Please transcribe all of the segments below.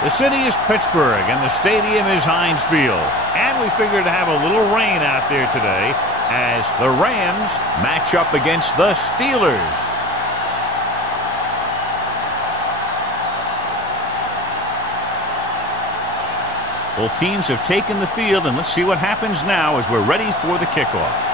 The city is Pittsburgh, and the stadium is Heinz Field. And we figure to have a little rain out there today as the Rams match up against the Steelers. Both teams have taken the field, and let's see what happens now as we're ready for the kickoff.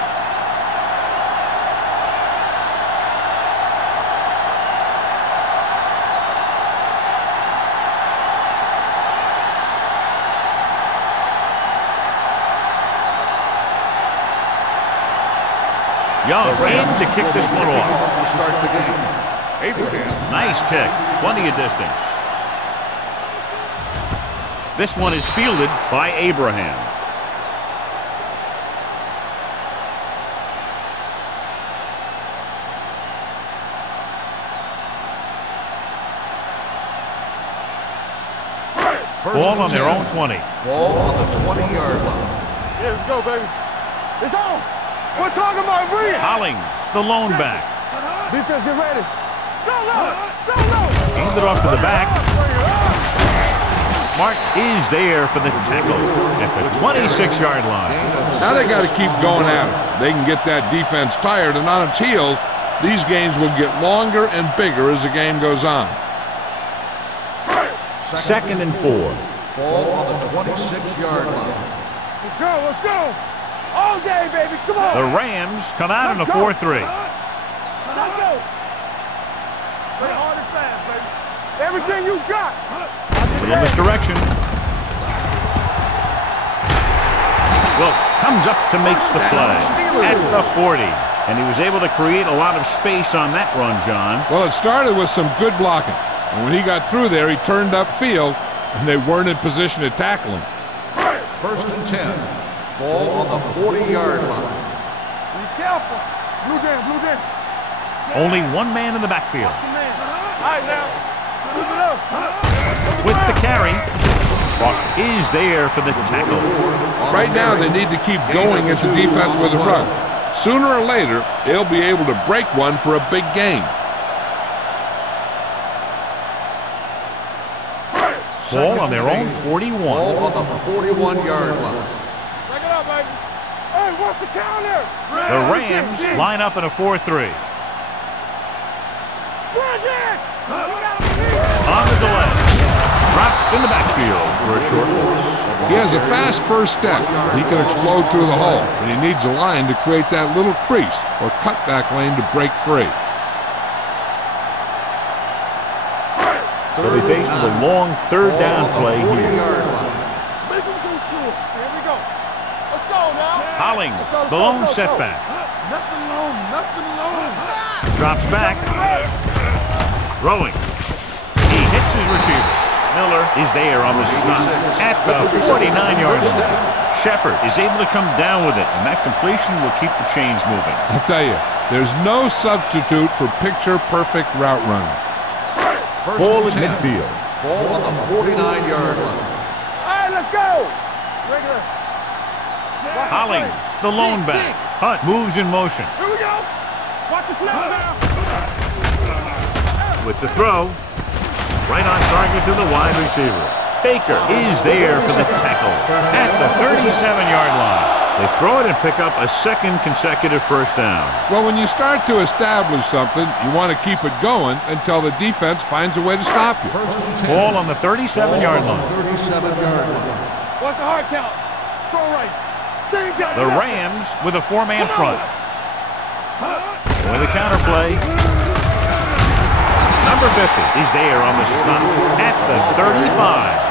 Young in to kick this one off. To start the game. Abraham. Nice kick. Plenty of distance. This one is fielded by Abraham. Ball on their own 20. Ball on the 20-yard line. Yeah, let's go, baby. It's on. We're talking about Bree. Hollings, the lone back. Defense, get ready. Go low. Go low. Handed off to the back. Mark is there for the tackle at the 26-yard line. Now they got to keep going at it. They can get that defense tired and on its heels. These games will get longer and bigger as the game goes on. Second and 4. Ball on the 26-yard line. Let's go. Let's go. All day, baby. Come on. The Rams come out in a 4-3. Let's go. Play hard and fast, baby. Everything you got. Little misdirection. Wilkes comes up to make the play at the 40. And he was able to create a lot of space on that run, John. Well, it started with some good blocking. And when he got through there, he turned upfield, and they weren't in position to tackle him. First and 10. Ball on the 40-yard line. Be careful. Blue down. Only one man in the backfield. All right, now. Move it up. With the carry, Frost is there for the tackle. Right now, they need to keep going at the defense with a run. Sooner or later, they'll be able to break one for a big gain. Ball on their own 41. Ball on the 41-yard line. Break it up, baby. Hey, what's the counter? The Rams line up in a 4-3. On the delay. Dropped in the backfield for a short loss. He has a fast first step. He can explode through the hole, but he needs a line to create that little crease or cutback lane to break free. They'll be faced with a long third down play here. Make him go short. Here we go. Let's go now. Hollings, the lone setback. Nothing long. Drops back. Throwing. He hits his receiver. Miller is there on the stop at the 49-yard line. Shepard is able to come down with it, and that completion will keep the chains moving. I'll tell you, there's no substitute for picture-perfect route running. Ball at midfield. Ball on the 49-yard line. All right, let's go. Regular. Hollings, the lone back. Hunt moves in motion. Here we go. Watch the snap now. With the throw, right on target to the wide receiver. Baker is there for the tackle at the 37-yard line. They throw it and pick up a second consecutive first down. Well, when you start to establish something, you want to keep it going until the defense finds a way to stop you. Ball on the 37-yard line. 37-yard line. Watch the hard count. Throw right. The Rams with a four-man front. With a counter play. Number 50 is there on the stop at the 35.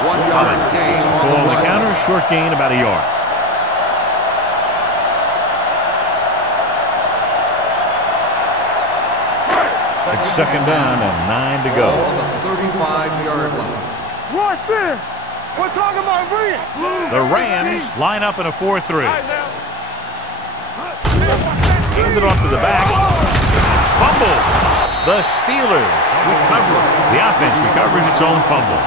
1-yard gain. Ball on the counter, short gain about a yard. It's second down and 9 to go. On the 35-yard line. Rush in. We're talking about Bree. The Rams line up in a 4-3. Handed off to the back. Fumble. The Steelers recover. The offense recovers its own fumble.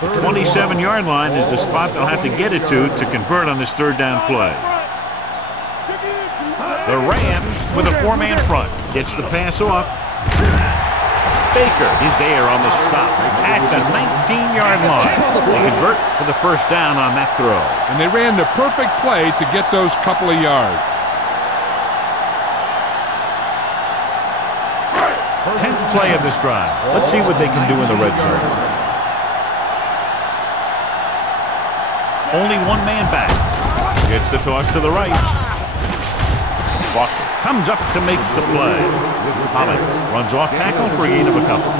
The 27-yard line is the spot they'll have to get it to convert on this third down play. with a four-man front. Gets the pass off. Baker is there on the stop at the 19-yard line. They convert for the first down on that throw. And they ran the perfect play to get those couple of yards. 10th play of this drive. Let's see what they can do in the red zone. Only one man back. Gets the toss to the right. Foster comes up to make the play. Hollins runs off tackle for a gain of a couple.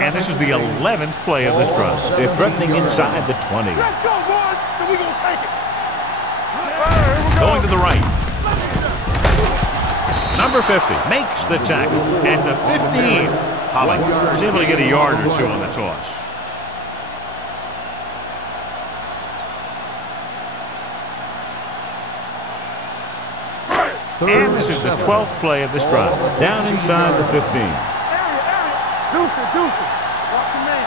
And this is the 11th play of this drive. They're threatening inside the 20. Let's go, boys. So we gonna take it. Going to the right. Number 50 makes the tackle. And the 15. Hollins is able to get a yard or two on the toss. And this is the 12th play of this drive. Down inside the 15. Deuce it. Watch your man.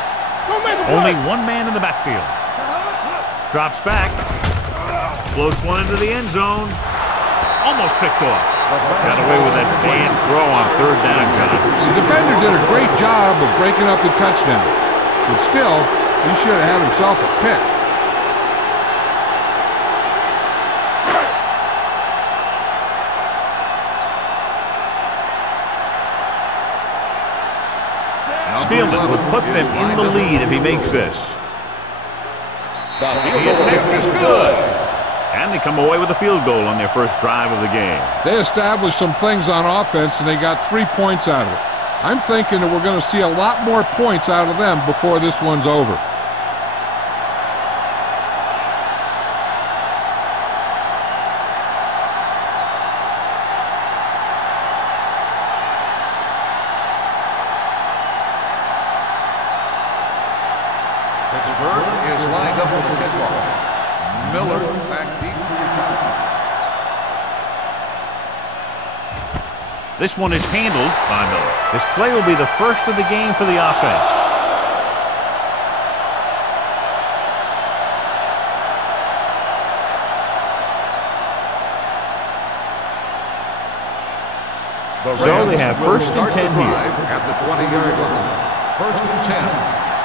Don't make a play. Only one man in the backfield. Drops back. Floats one into the end zone. Almost picked off. Got away with that bad throw on third down, John. The defender did a great job of breaking up the touchdown. But still, he should have had himself a pick. Spielman would put them in the lead if he makes this. The attempt is good. And they come away with a field goal on their first drive of the game. They established some things on offense, and they got 3 points out of it. I'm thinking that we're going to see a lot more points out of them before this one's over. Pittsburgh is lined up with a kickoff. Miller back deep to return. This one is handled by Miller. This play will be the first of the game for the offense. So they have first and 10 here. At the 20-yard line. First and 10.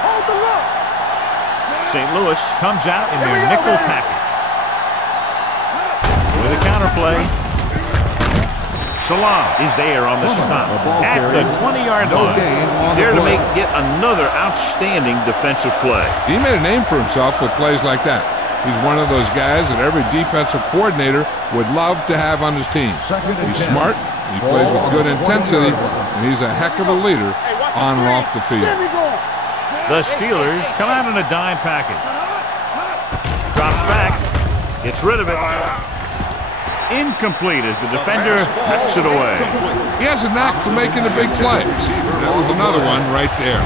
Hold the look. St. Louis comes out in their nickel package. With a counter play. Salam is there on the stop at the 20-yard line. He's there to make yet another outstanding defensive play. He made a name for himself with plays like that. He's one of those guys that every defensive coordinator would love to have on his team. He's smart, he plays with good intensity, and he's a heck of a leader on and off the field. The Steelers come out in a dime package. Drops back, gets rid of it. Incomplete as the defender knocks it away. He has a knack for making the big plays. That was another one right there.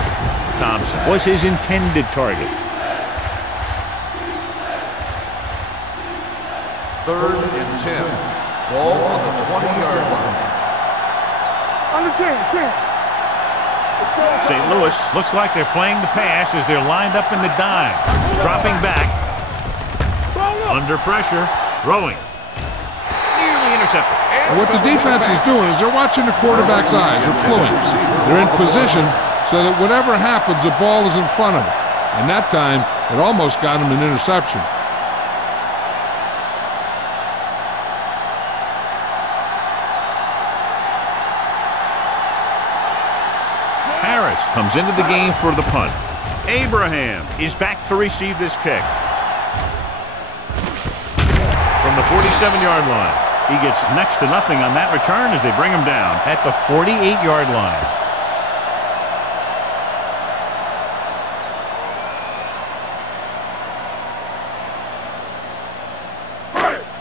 Thompson was his intended target. Third and 10. Ball on the 20-yard line. On the 10. St. Louis looks like they're playing the pass as they're lined up in the dime. Dropping back. Under pressure. Throwing. Nearly intercepted. And what the defense is doing is they're watching the quarterback's eyes. They're cluing. They're in position so that whatever happens, the ball is in front of them. And that time, it almost got him an interception. Harris comes into the game for the punt. Abraham is back to receive this kick. From the 47-yard line. He gets next to nothing on that return as they bring him down at the 48-yard line.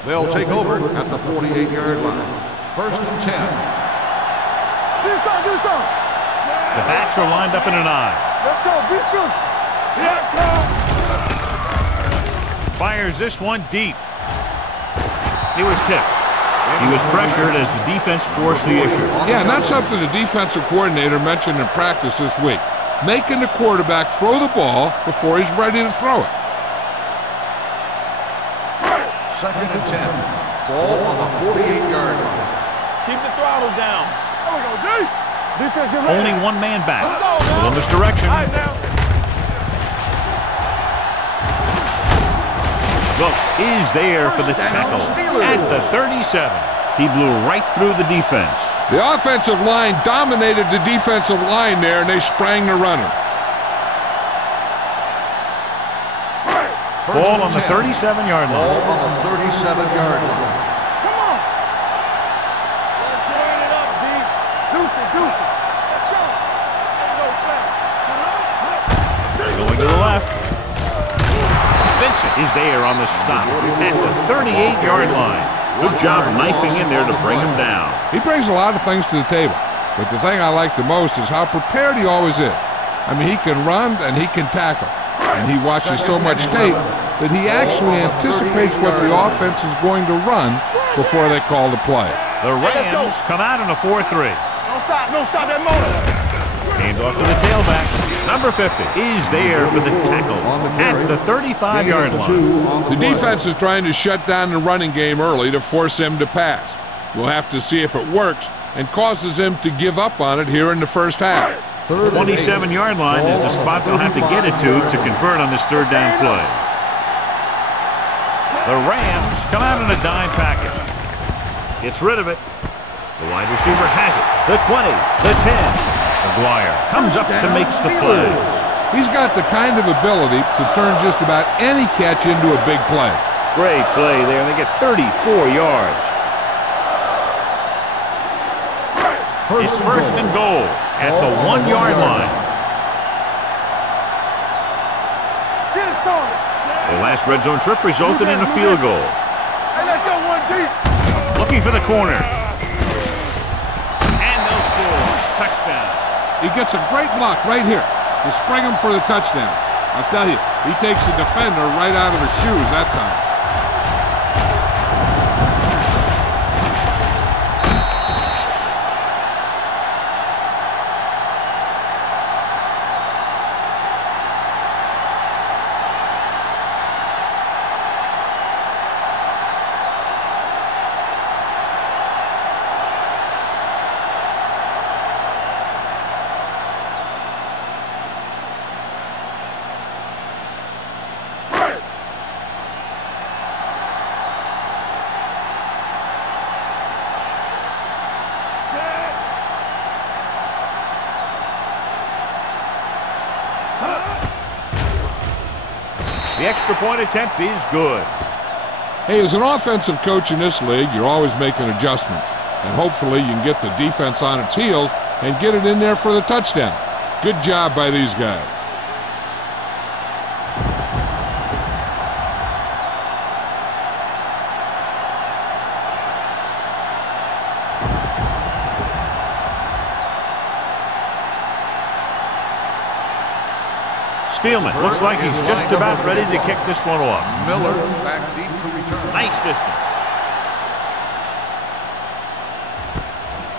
They'll take over at the 48-yard line. First and 10. Get us on. The backs are lined up in an eye. Let's go. Be good. Fires this one deep. He was tipped. He was pressured as the defense forced the issue. Yeah, and that's something the defensive coordinator mentioned in practice this week. making the quarterback throw the ball before he's ready to throw it. 2nd and 10. Ball on the 48-yard line. Keep the throttle down. There we go, D. Defense, get ready. Only one man back. Let's go, man. Little misdirection. All right, now. Wilkes is there for the tackle at the 37. He blew right through the defense. The offensive line dominated the defensive line there, and they sprang the runner. Ball on the 37-yard line. Ball on the 37-yard line. Come on. Let's turn it up, D. Deuce it. Let's go. Going to the left. Vincent is there on the stop at the 38-yard line. Good job knifing in there to bring him down. He brings a lot of things to the table, but the thing I like the most is how prepared he always is. I mean, he can run and he can tackle, and he watches so much tape that he actually anticipates what the offense is going to run before they call the play. The Rams come out in a 4-3. Don't stop that motor. Hand off to the tailback. Number 50 is there for the tackle at the 35-yard line. The defense is trying to shut down the running game early to force him to pass. We'll have to see if it works and causes him to give up on it here in the first half. 27-yard line is the spot they'll have to get it to convert on this third down play. The Rams come out in a dime package. Gets rid of it. The wide receiver has it. The 20, the 10. McGuire comes up to make the play. He's got the kind of ability to turn just about any catch into a big play. Great play there, and they get 34 yards. It's first and goal at the 1-yard line. The last red zone trip resulted in a field goal. Hey, let's go, 1D. Looking for the corner. And they'll score. Touchdown. He gets a great block right here to spring him for the touchdown. I'll tell you, he takes the defender right out of his shoes that time. The extra point attempt is good. Hey, as an offensive coach in this league, you're always making adjustments. And hopefully you can get the defense on its heels and get it in there for the touchdown. Good job by these guys. Spielman looks like he's just about ready to kick this one off. Miller back deep to return. Nice distance.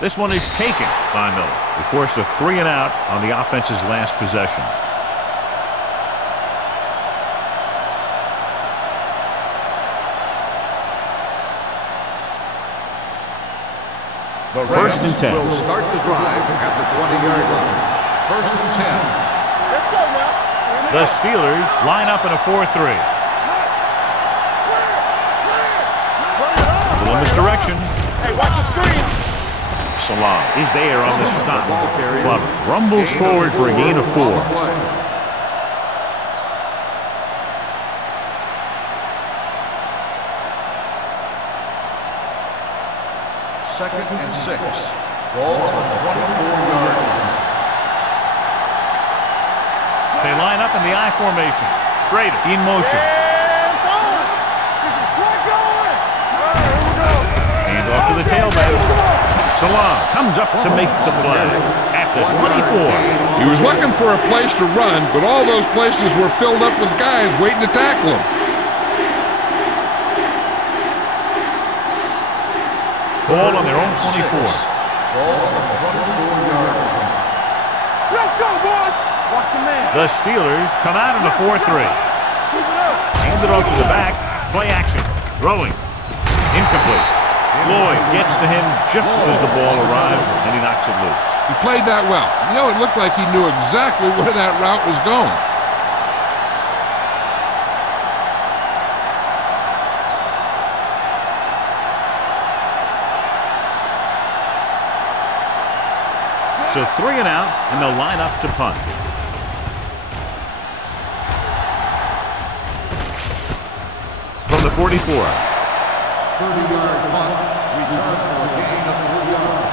This one is taken by Miller. He forced a 3 and out on the offense's last possession. The First and 10. will start the drive at the 20-yard line. First and 10. Let's go now. The Steelers line up in a 4-3. Little misdirection. Hey, watch the screen. Salam is there on the stop. Club rumbles forward for a gain of 4. Second and 6. Ball on the 24-yard line. They line up in the I formation. Schrader in motion. Hand off to the tailback. Salam comes up to make the play at the 24. He was looking for a place to run, but all those places were filled up with guys waiting to tackle him. Ball on their own 24. Ball on the 24-yard line. Let's go, boys. The Steelers come out in a 4-3. Hands it off to the back. Play action. Throwing. Incomplete. Lloyd gets to him just as the ball arrives, and he knocks it loose. He played that well. You know, it looked like he knew exactly where that route was going. So 3 and out, and they'll line up to punt. From the 44. 30-yard punt, return for a gain of 3 yards.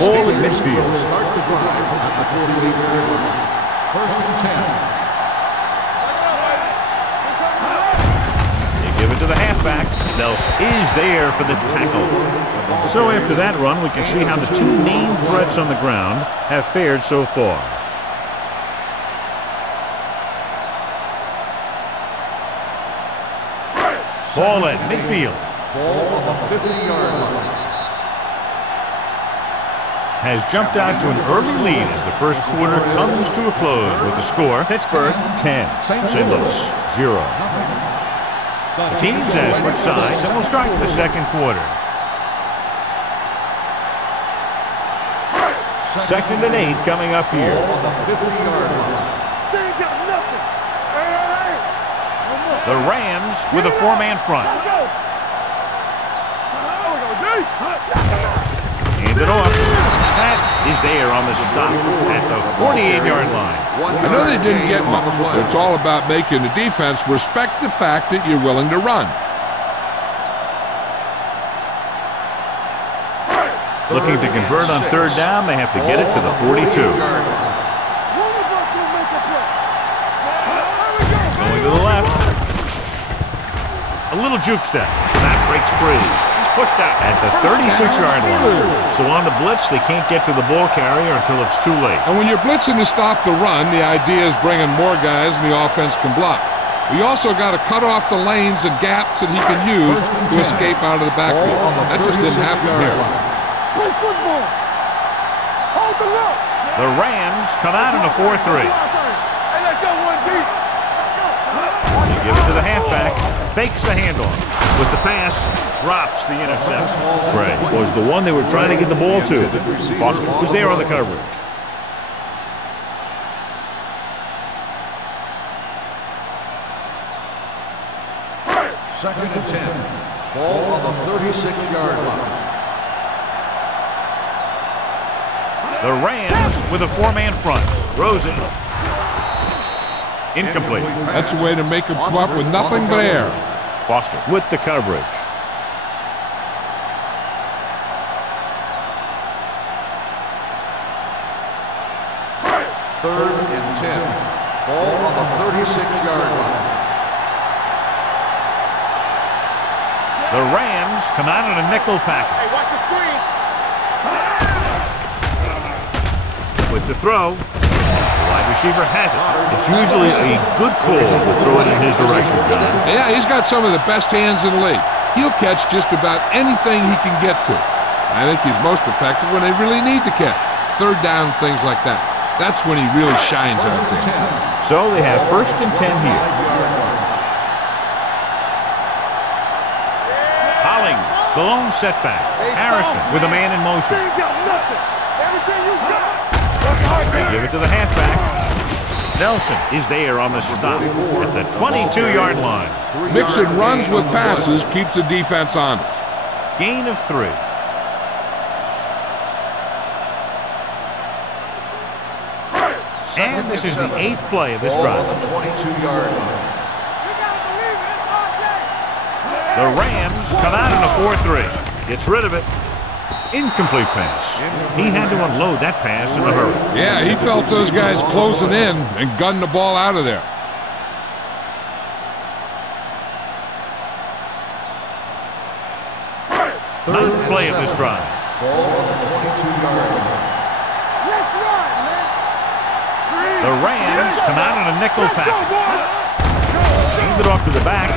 Ball in midfield. Start the drive at the 48-yard line. 1st and 10. Give it to the halfback. Nelson is there for the tackle. So after that run, we can see how the 2 main threats on the ground have fared so far. Ball at midfield. Ball on the 50-yard line. Has jumped out to an early lead as the first quarter comes to a close with the score. Pittsburgh 10, St. Louis 0. The teams have switched sides and will start the second quarter. 2nd and 8 coming up here. On the 50-yard line. The Rams with a 4-man front. Hand it off. That is there on the stop at the 48-yard line. I know they didn't get much, but it's all about making the defense respect the fact that you're willing to run. Looking to convert on 3rd down, they have to get it to the 42. Going to the left. A little juke step. That breaks free. He's pushed out at the 36-yard line. So on the blitz, they can't get to the ball carrier until it's too late. And when you're blitzing to stop the run, the idea is bringing more guys than the offense can block. We also got to cut off the lanes and gaps that he can use to escape out of the backfield. That just didn't happen here. Play football. Hold the rope. The Rams come out in a 4-3. Hey, let's go 1 deep. They give it to the halfback. Fakes the handoff. With the pass, drops the interception. Gray was the one they were trying to get the ball to. Foster was there on the coverage. Second and 10. Ball on the 36-yard line. The Rams with a 4-man front. Rosen. Incomplete. That's a way to make him come up with nothing but air. Foster with the coverage. Third and 10. Ball on the 36-yard line. The Rams come out in a nickel package. Hey, watch the screen. With the throw, the wide receiver has it. It's usually a good call to throw it in his direction, John. Yeah, he's got some of the best hands in the league. He'll catch just about anything he can get to. I think he's most effective when they really need to catch. 3rd down, things like that. That's when he really shines out there. So they have 1st and 10 here. Hollings, the lone setback. Harrison with a man in motion. You ain't got nothing. Everything you got. They give it to the halfback. Nelson is there on the stop at the 22-yard line. Mixing runs with passes keeps the defense honest. Gain of 3. And this is the 8th play of this drive. Ball on the 22-yard line. The Rams come out in a 4-3. Gets rid of it. Incomplete pass. He had to unload that pass in a hurry. Yeah, he felt those guys closing in and gunned the ball out of there. Ninth play of this drive. Ball on the 22-yard line. Let's run, man. The Rams come out in a nickel package. Hand it off to the back.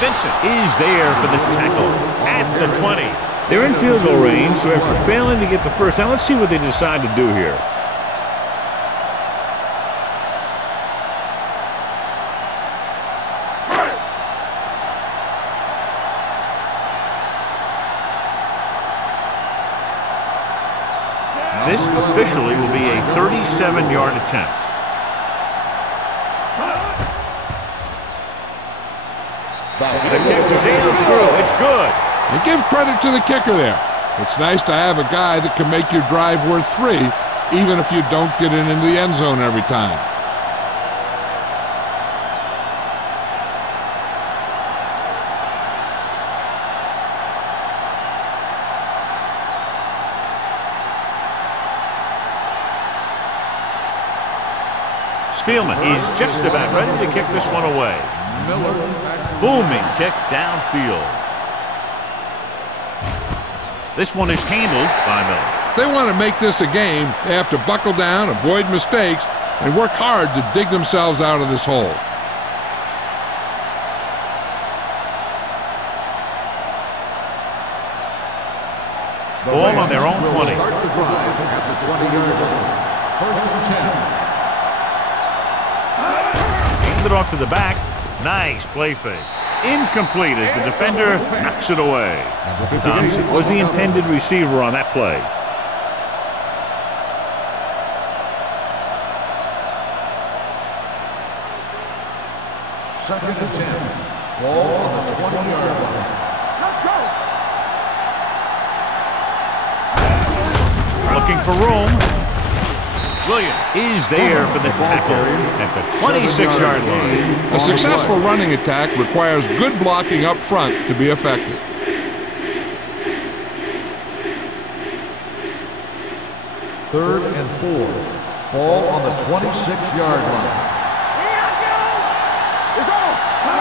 Vincent is there for the tackle at the 20. They're in field goal range, so after failing to get the first down, let's see what they decide to do here. This officially will be a 37-yard attempt. The kick sails through. It's good. And give credit to the kicker there. It's nice to have a guy that can make your drive worth 3, even if you don't get it into the end zone every time. Spielman is just about ready to kick this one away. Booming kick downfield. This one is handled by Miller. If they want to make this a game, they have to buckle down, avoid mistakes, and work hard to dig themselves out of this hole. Ball on their own 20. Start the drive at the 20-yard line. First and 10. Handed off to the back. Nice play fake. Incomplete as the defender knocks it away. Thompson was the intended receiver on that play. Second and 10. Ball on the 20-yard line. Looking for room. Williams is there for the tackle at the 26-yard line. A successful running attack requires good blocking up front to be effective. Third and 4. Ball on the 26-yard line.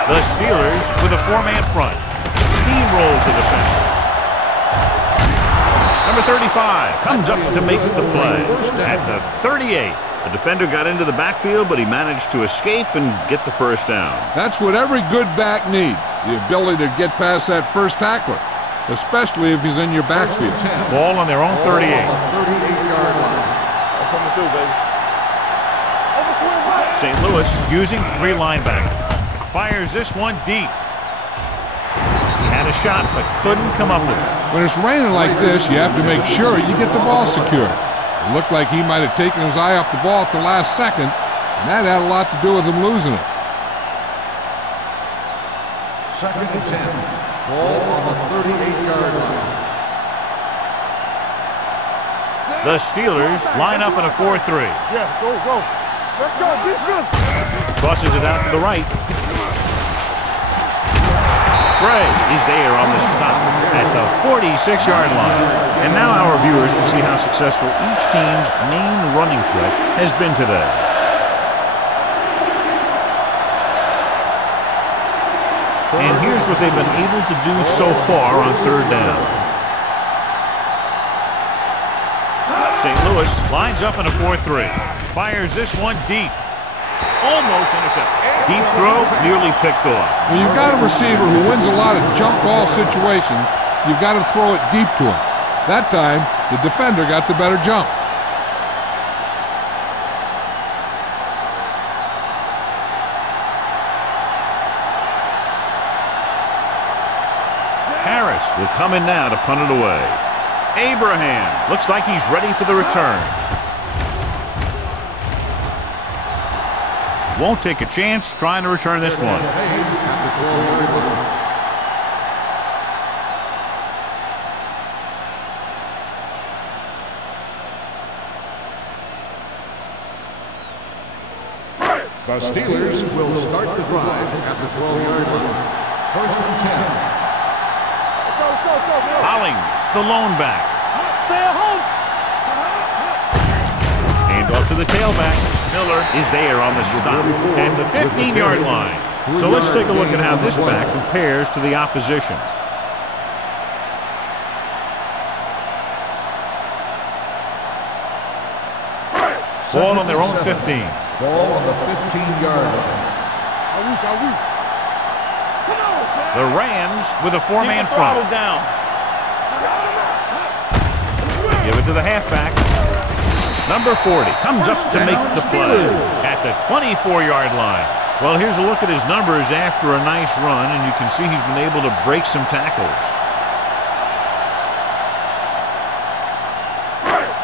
The Steelers with a 4-man front. Steamrolls the defender. Number 35 comes up to make the play. At the 38, the defender got into the backfield, but he managed to escape and get the first down. That's what every good back needs, the ability to get past that first tackler, especially if he's in your backfield. Ball on their own 38. 38-yard line. That's what I'm gonna do, baby. St. Louis using 3 linebackers. Fires this one deep. Had a shot, but couldn't come up with it. When it's raining like this, you have to make sure you get the ball secured. It looked like he might have taken his eye off the ball at the last second, and that had a lot to do with him losing it. Second and 10. Ball on the 38-yard line. The Steelers line up in a 4-3. Yeah, go. Let's go, defense. Crosses it out to the right. Bray is there on the stop at the 46-yard line. And now our viewers can see how successful each team's main running threat has been today. And here's what they've been able to do so far on third down. St. Louis lines up in a 4-3. Fires this one deep. Almost intercepted. Deep throw, nearly picked off. When you've got a receiver who wins a lot of jump ball situations, you've got to throw it deep to him. That time, the defender got the better jump. Harris will come in now to punt it away. Abraham looks like he's ready for the return. Won't take a chance trying to return this one. The Steelers will start the drive at the 12-yard line. First and 10. Hollings, the lone back. Stay at home. Hand off to the tailback. Miller is there on the stop and the 15-yard line. So let's take a look at how this back compares to the opposition. Ball on their own 15. Ball on the 15-yard line. Come on. The Rams with a four-man front. Down. Give it to the halfback. Number 40 comes up to make the play at the 24-yard line. Well, here's a look at his numbers after a nice run, and you can see he's been able to break some tackles.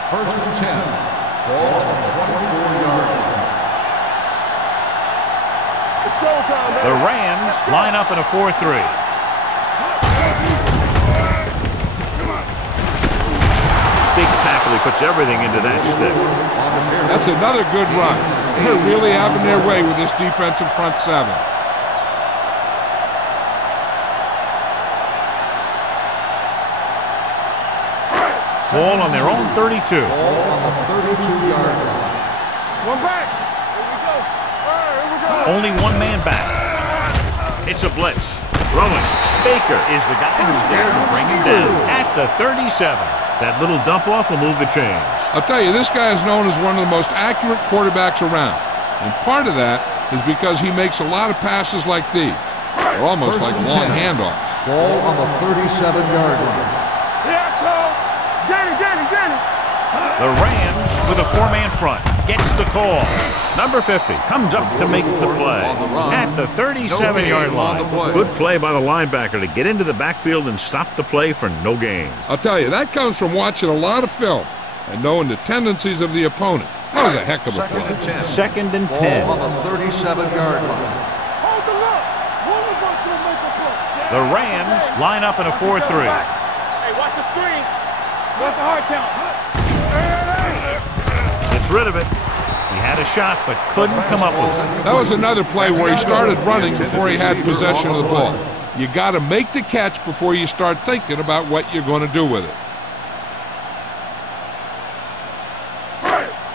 First and 10. Ball on the 24-yard line. It's showtime, man. The Rams line up in a 4-3. Big tackle. He puts everything into that stick. That's another good run. They're really having their way with this defensive front seven. Ball on their own 32. Ball on the 32-yard line. One back. Here we go. All right, here we go. Only one man back. It's a blitz. Throwing. Baker is the guy who's there to bring him down at the 37. That little dump-off will move the chains. I'll tell you, this guy is known as one of the most accurate quarterbacks around. And part of that is because he makes a lot of passes like these. They're almost like long handoffs. Ball on the 37-yard line. Here it comes. Get it. The Rams with a four-man front gets the call. Number 50 comes up to make the play at the 37-yard line. Good play by the linebacker to get into the backfield and stop the play for no gain. I'll tell you, that comes from watching a lot of film and knowing the tendencies of the opponent. That was a heck of a play. Second and 10. Ball on the 37-yard line. Hold the look. One of us will make a play. The Rams line up in a 4-3. Hey, watch the screen. Watch the hard count. Gets rid of it. He had a shot, but couldn't come up with it. That was another play where he started running before he had possession of the ball. You got to make the catch before you start thinking about what you're going to do with it.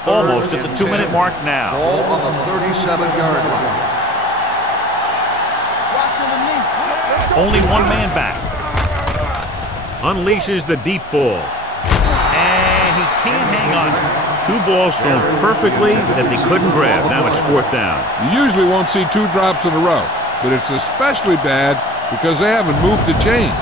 Almost at the 2-minute mark now. Ball on the 37-yard line. Only one man back. Unleashes the deep ball. And he can't hang on. Two balls thrown perfectly that they couldn't grab. Now it's fourth down. You usually won't see two drops in a row, but it's especially bad because they haven't moved the chain.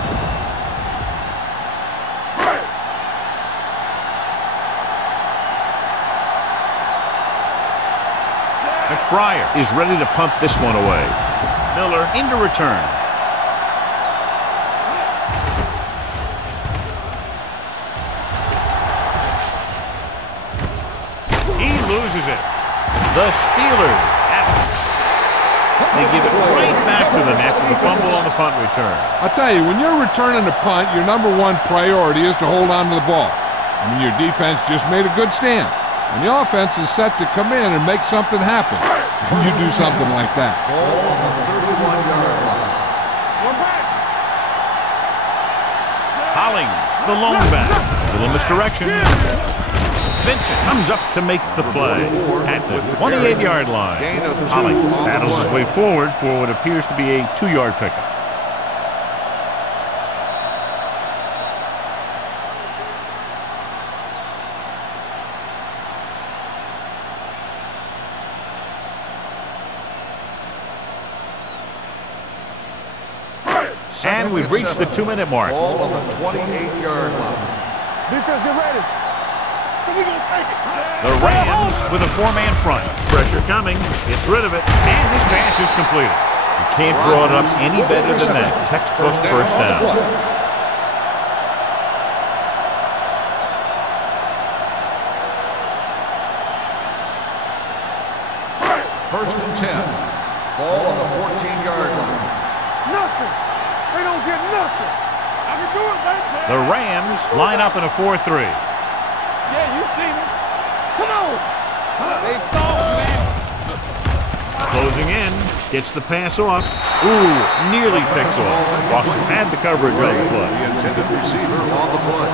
McBriar is ready to pump this one away. Miller into return. He loses it. The Steelers have it. They give it right back to them after the fumble on the punt return. I'll tell you, when you're returning a punt, your number one priority is to hold on to the ball. I mean, your defense just made a good stand. And the offense is set to come in and make something happen. You do something like that. Ball on the 31-yard line. Hollings, the lone back. Little misdirection. Vincent comes up to make the play at the 28-yard line. Hollings battles his way forward for what appears to be a 2-yard pickup. And we've reached the 2-minute mark. Ball on the 28-yard line. Defense, get ready. We gonna take it. The Rams with a four-man front. Pressure coming. Gets rid of it. And this pass is completed. You can't draw it up any better than that. Textbook first down. First and 10. Ball on the 14-yard line. Nothing. They don't get nothing. I can do it, man. The Rams line up in a 4-3. Yeah, you see me. Come on. They soft, man. Closing in. Gets the pass off. Ooh, nearly picked off. Boston had the coverage on the play. The intended receiver on the play.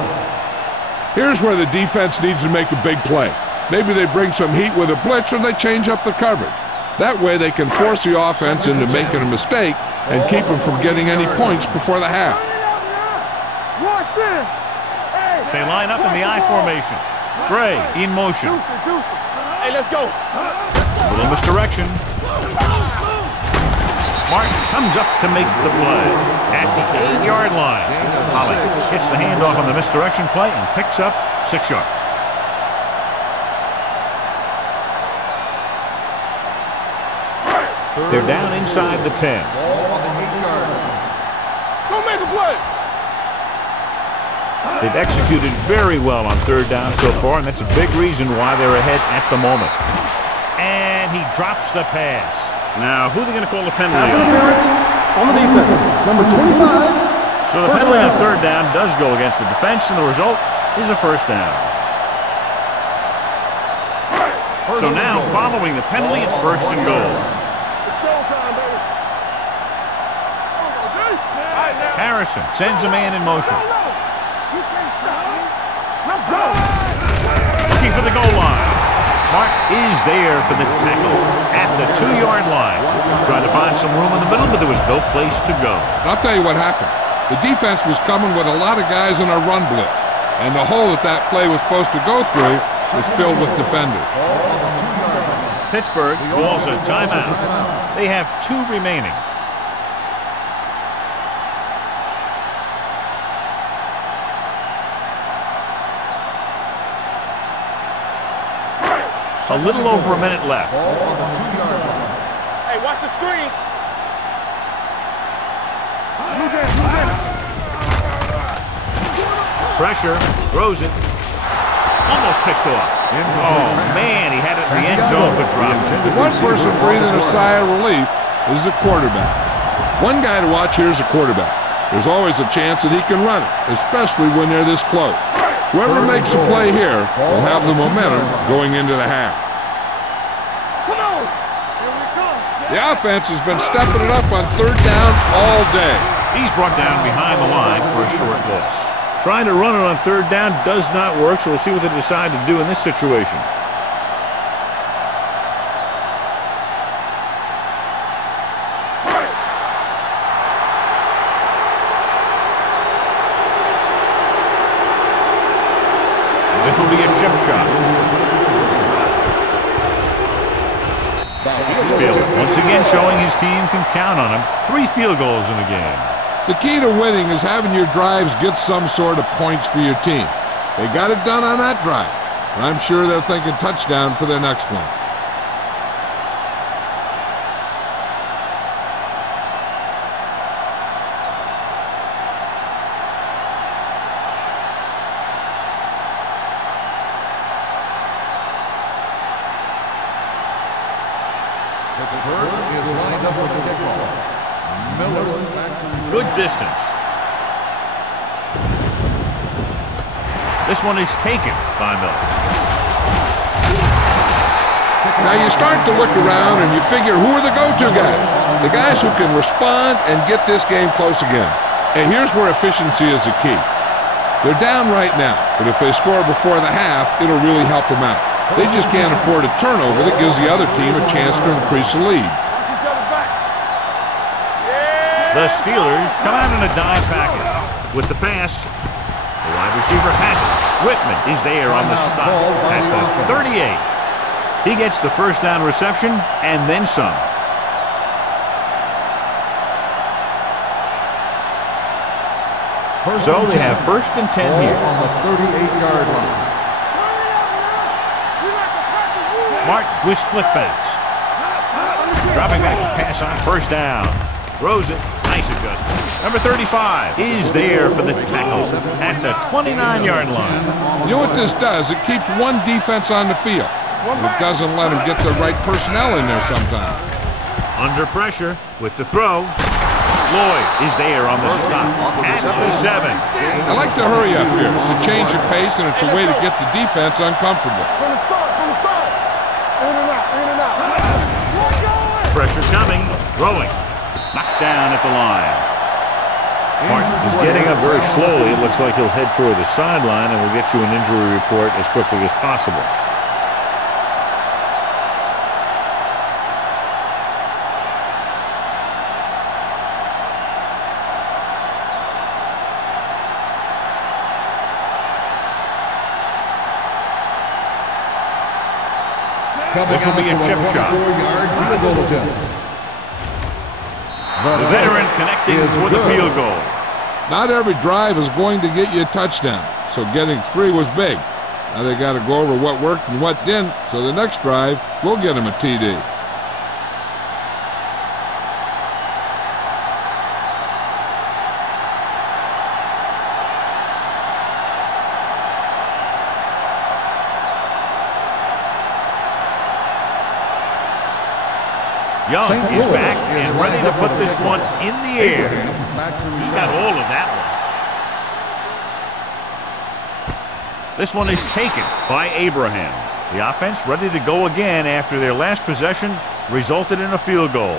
Here's where the defense needs to make a big play. Maybe they bring some heat with a blitz or they change up the coverage. That way they can force the offense into making a mistake and keep them from getting any points before the half. Watch this. They line up in the I formation. Gray in motion. Hey, let's go. A little misdirection. Martin comes up to make the play at the 8-yard line. Holly hits the handoff on the misdirection play and picks up 6 yards. They're down inside the 10. Ball on the 8-yard line. Don't make a play. They've executed very well on third down so far, and that's a big reason why they're ahead at the moment. And he drops the pass. Now, who are they going to call the penalty Pass on? interference on the defense. Number 25. So the penalty on third down does go against the defense, and the result is a first down. So now, following the penalty, it's first and goal. It's showtime, baby. Harrison sends a man in motion. You can't stop me. Let's go. Looking for the goal line. Mark is there for the tackle at the 2-yard line. Trying to find some room in the middle, but there was no place to go. I'll tell you what happened. The defense was coming with a lot of guys in a run blitz, and the hole that play was supposed to go through was filled with defenders. Pittsburgh calls a timeout. They have 2 remaining. A little over a minute left. Hey, watch the screen. Pressure, throws it. Almost picked off. Oh, man, he had it in the end zone, but dropped it. The one person breathing a sigh of relief is the quarterback. One guy to watch here is a quarterback. There's always a chance that he can run it, especially when they're this close. Whoever makes a play here will have the momentum going into the half. Come on. Here we come. The offense has been stepping it up on third down all day. He's brought down behind the line for a short loss. Trying to run it on third down does not work, so we'll see what they decide to do in this situation. This will be a chip shot. Spiller once again showing his team can count on him. 3 field goals in the game. The key to winning is having your drives get some sort of points for your team. They got it done on that drive, and I'm sure they're thinking touchdown for their next one. Pittsburgh is lined up with the kickoff. Miller back to Good distance. This one is taken by Miller. Now you start to look around and you figure, who are the go-to guys? The guys who can respond and get this game close again. And here's where efficiency is the key. They're down right now, but if they score before the half, it'll really help them out. They just can't afford a turnover that gives the other team a chance to increase the lead. The Steelers come out in a dime package. With the pass, the wide receiver has it. Whitman is there on the stop at the 38. He gets the first down reception and then some. So they have first and 10 here. on the 38-yard line. Martin with split backs. Dropping back to pass on first down. Throws it. Nice adjustment. Number 35 is there for the tackle at the 29-yard line. You know what this does? It keeps one defense on the field. It doesn't let them get the right personnel in there sometimes. Under pressure with the throw. Lloyd is there on the stop at the 7. I like to hurry up here. It's a change of pace, and it's a way to get the defense uncomfortable. From the start. In and out. Pressure coming. Throwing. Knocked down at the line. Martin is getting up very slowly. It looks like he'll head toward the sideline, and we'll get you an injury report as quickly as possible. This will be a chip shot. 4-yard field goal attempt. The veteran connecting for the field goal. Not every drive is going to get you a touchdown, so getting 3 was big. Now they got to go over what worked and what didn't, so the next drive will get him a TD. Young is back and ready to put this one in the air. He got all of that one. This one is taken by Abraham. The offense ready to go again after their last possession resulted in a field goal.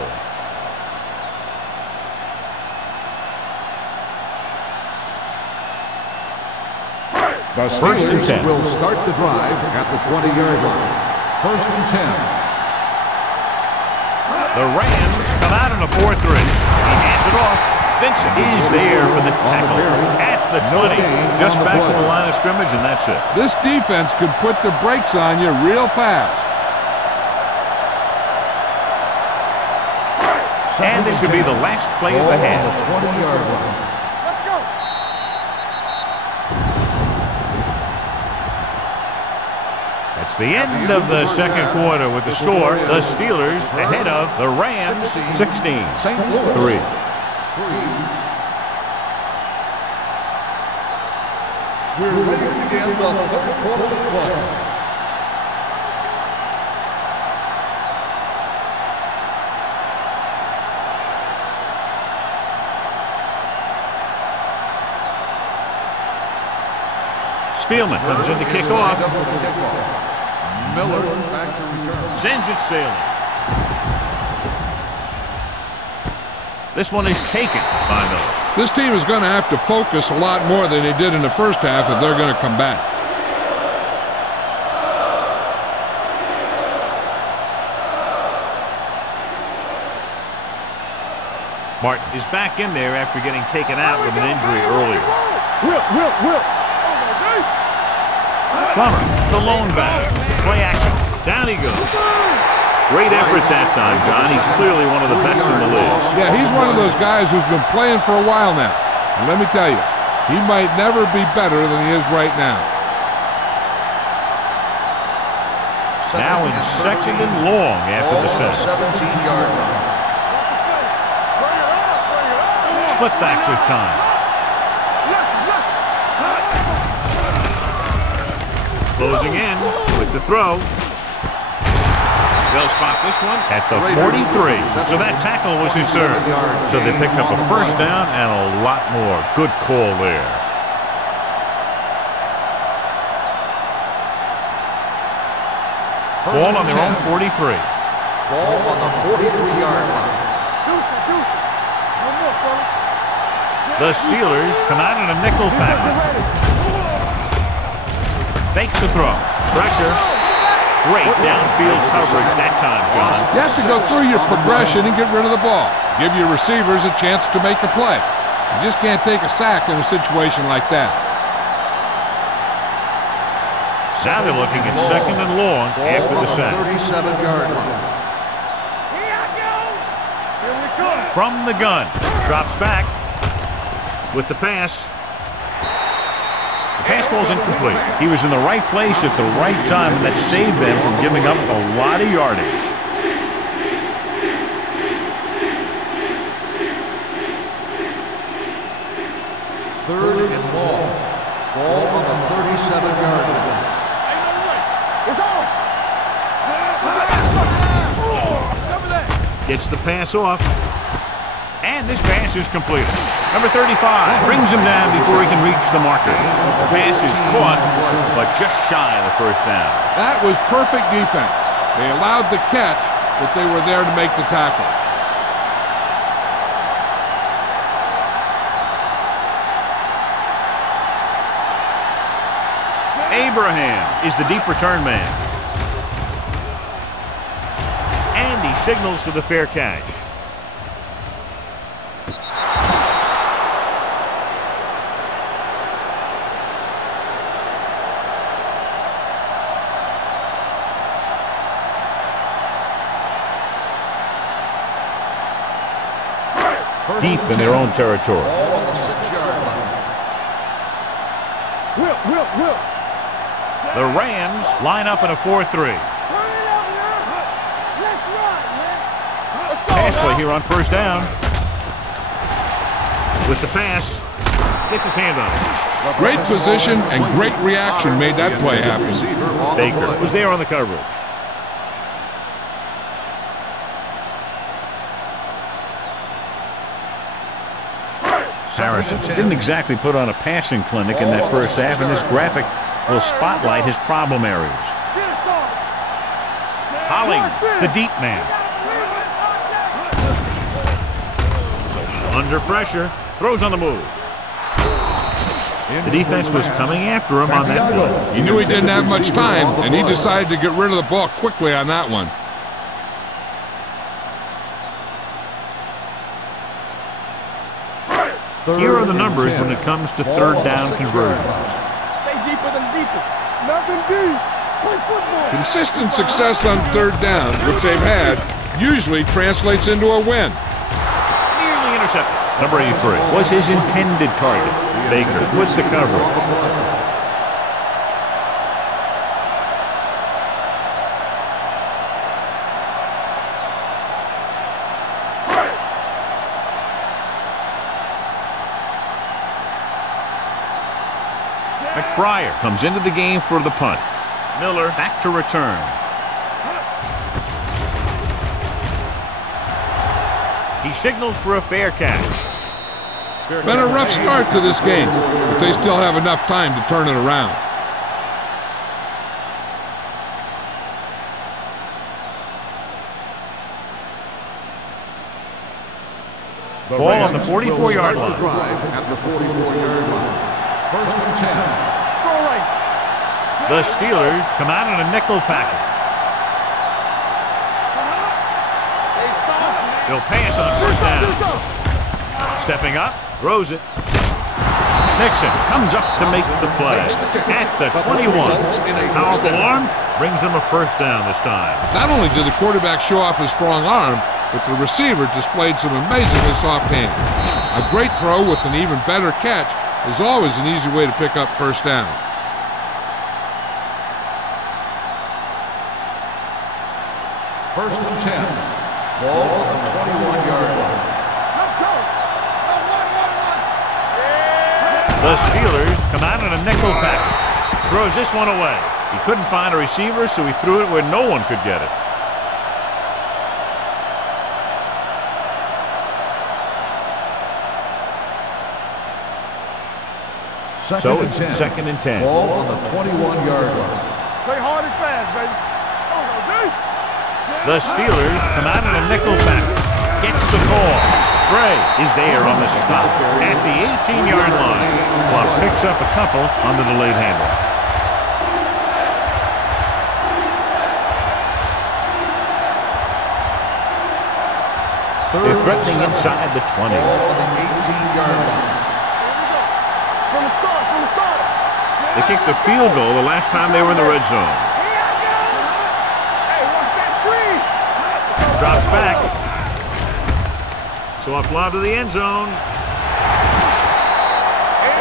The First and 10. will start the drive at the 20-yard line. First and 10. The Rams come out in a 4-3. He hands it off. Vincent is there for the tackle at the 20. Just back to the line of scrimmage, and that's it. This defense could put the brakes on you real fast. And this should be the last play of the half. 20-yard line. Let's go. It's the end of the second quarter with the score. The Steelers ahead of the Rams 16-3. We're ready to begin the third quarter of play. Spielman comes in to kick off. Miller back to return. Sends it sailing. This one is taken by Miller. This team is going to have to focus a lot more than they did in the first half if they're going to come back. Martin is back in there after getting taken out with an injury earlier. Will. Plummer, the lone batter. Play action. Down he goes. Great effort that time, John. He's clearly one of the best in the league. Yeah, he's one of those guys who's been playing for a while now. And let me tell you, he might never be better than he is right now. Now in second and long after the set. 17-yard line. Split backs this time. Closing in with the throw. They'll spot this one at the 43. So that tackle was his third. So they picked up a first down and a lot more. Good call there. Ball on their own 43. Ball on the 43-yard line. The Steelers come out in a nickel package. Fakes the throw. Pressure. Great downfield coverage that time, John. You have to go through your progression and get rid of the ball. Give your receivers a chance to make a play. You just can't take a sack in a situation like that. Now they're looking at second and long after the sack. 37-yard line. From the gun. Drops back with the pass. The pass ball's incomplete. He was in the right place at the right time, and that saved them from giving up a lot of yardage. Third and long. Ball on the 37-yard line. Gets the pass off. And this pass is completed. Number 35 brings him down before he can reach the marker. The pass is caught, but just shy of the first down. That was perfect defense. They allowed the catch, but they were there to make the tackle. Abraham is the deep return man. And he signals for the fair catch. deep in their own territory. Ball on the 6-yard line. Whip. The Rams line up in a 4-3. Turn it up, man. Let's run, man. Let's go, Pass play here on first down. With the pass, gets his hand on it. Great position and great reaction made that play happen. Baker was there on the coverage. Harrison didn't exactly put on a passing clinic in that first half, and this graphic will spotlight his problem areas. Holling, the deep man. Under pressure, throws on the move. The defense was coming after him on that play. He knew he didn't have much time, and he decided to get rid of the ball quickly on that one. Here are the numbers when it comes to third down conversions. Stay deeper than deepest. Nothing deep. Play football. Consistent success on third down, which they've had, usually translates into a win. Nearly intercepted. Number 83 was his intended target. Baker with the coverage. McBriar comes into the game for the punt. Miller back to return. He signals for a fair catch. Been a rough start to this game, but they still have enough time to turn it around. Ball on the 44-yard line. At the 44-yard line. First and 10. Throw right. The Steelers come out in a nickel package. They'll pass on first down. Stepping up, throws it. Nixon comes up to make the play at the 21. Powerful arm brings them a first down this time. Not only did the quarterback show off his strong arm, but the receiver displayed some amazingly soft hands. A great throw with an even better catch is always an easy way to pick up first down. First and 10. Ball on the 21-yard line. The Steelers come out in a nickel package. Throws this one away. He couldn't find a receiver, so he threw it where no one could get it. So it's second and 10. Ball on the 21-yard line. Play hard and fast, baby. The Steelers come out in a nickel package. Gets the call. Frey is there on the stop at the 18-yard line. Clock picks up a couple on the delayed handle. They're threatening inside the 20. Ball on the 18-yard line. From the start. They kicked the field goal the last time they were in the red zone. Hey, watch that screen. Drops back. Soft lob to the end zone.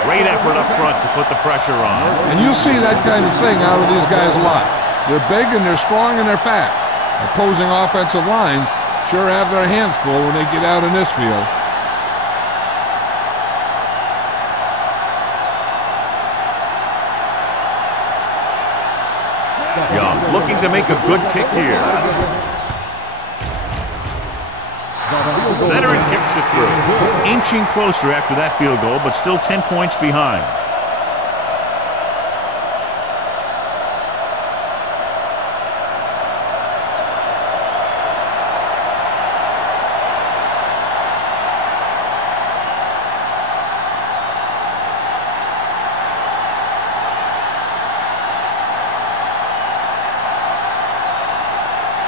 Great effort up front to put the pressure on. And you'll see that kind of thing out of these guys a lot. They're big and they're strong and they're fast. Opposing offensive line sure have their hands full when they get out in this field. Young looking to make a good kick here. Veteran kicks it through. Inching closer after that field goal, but still 10 points behind.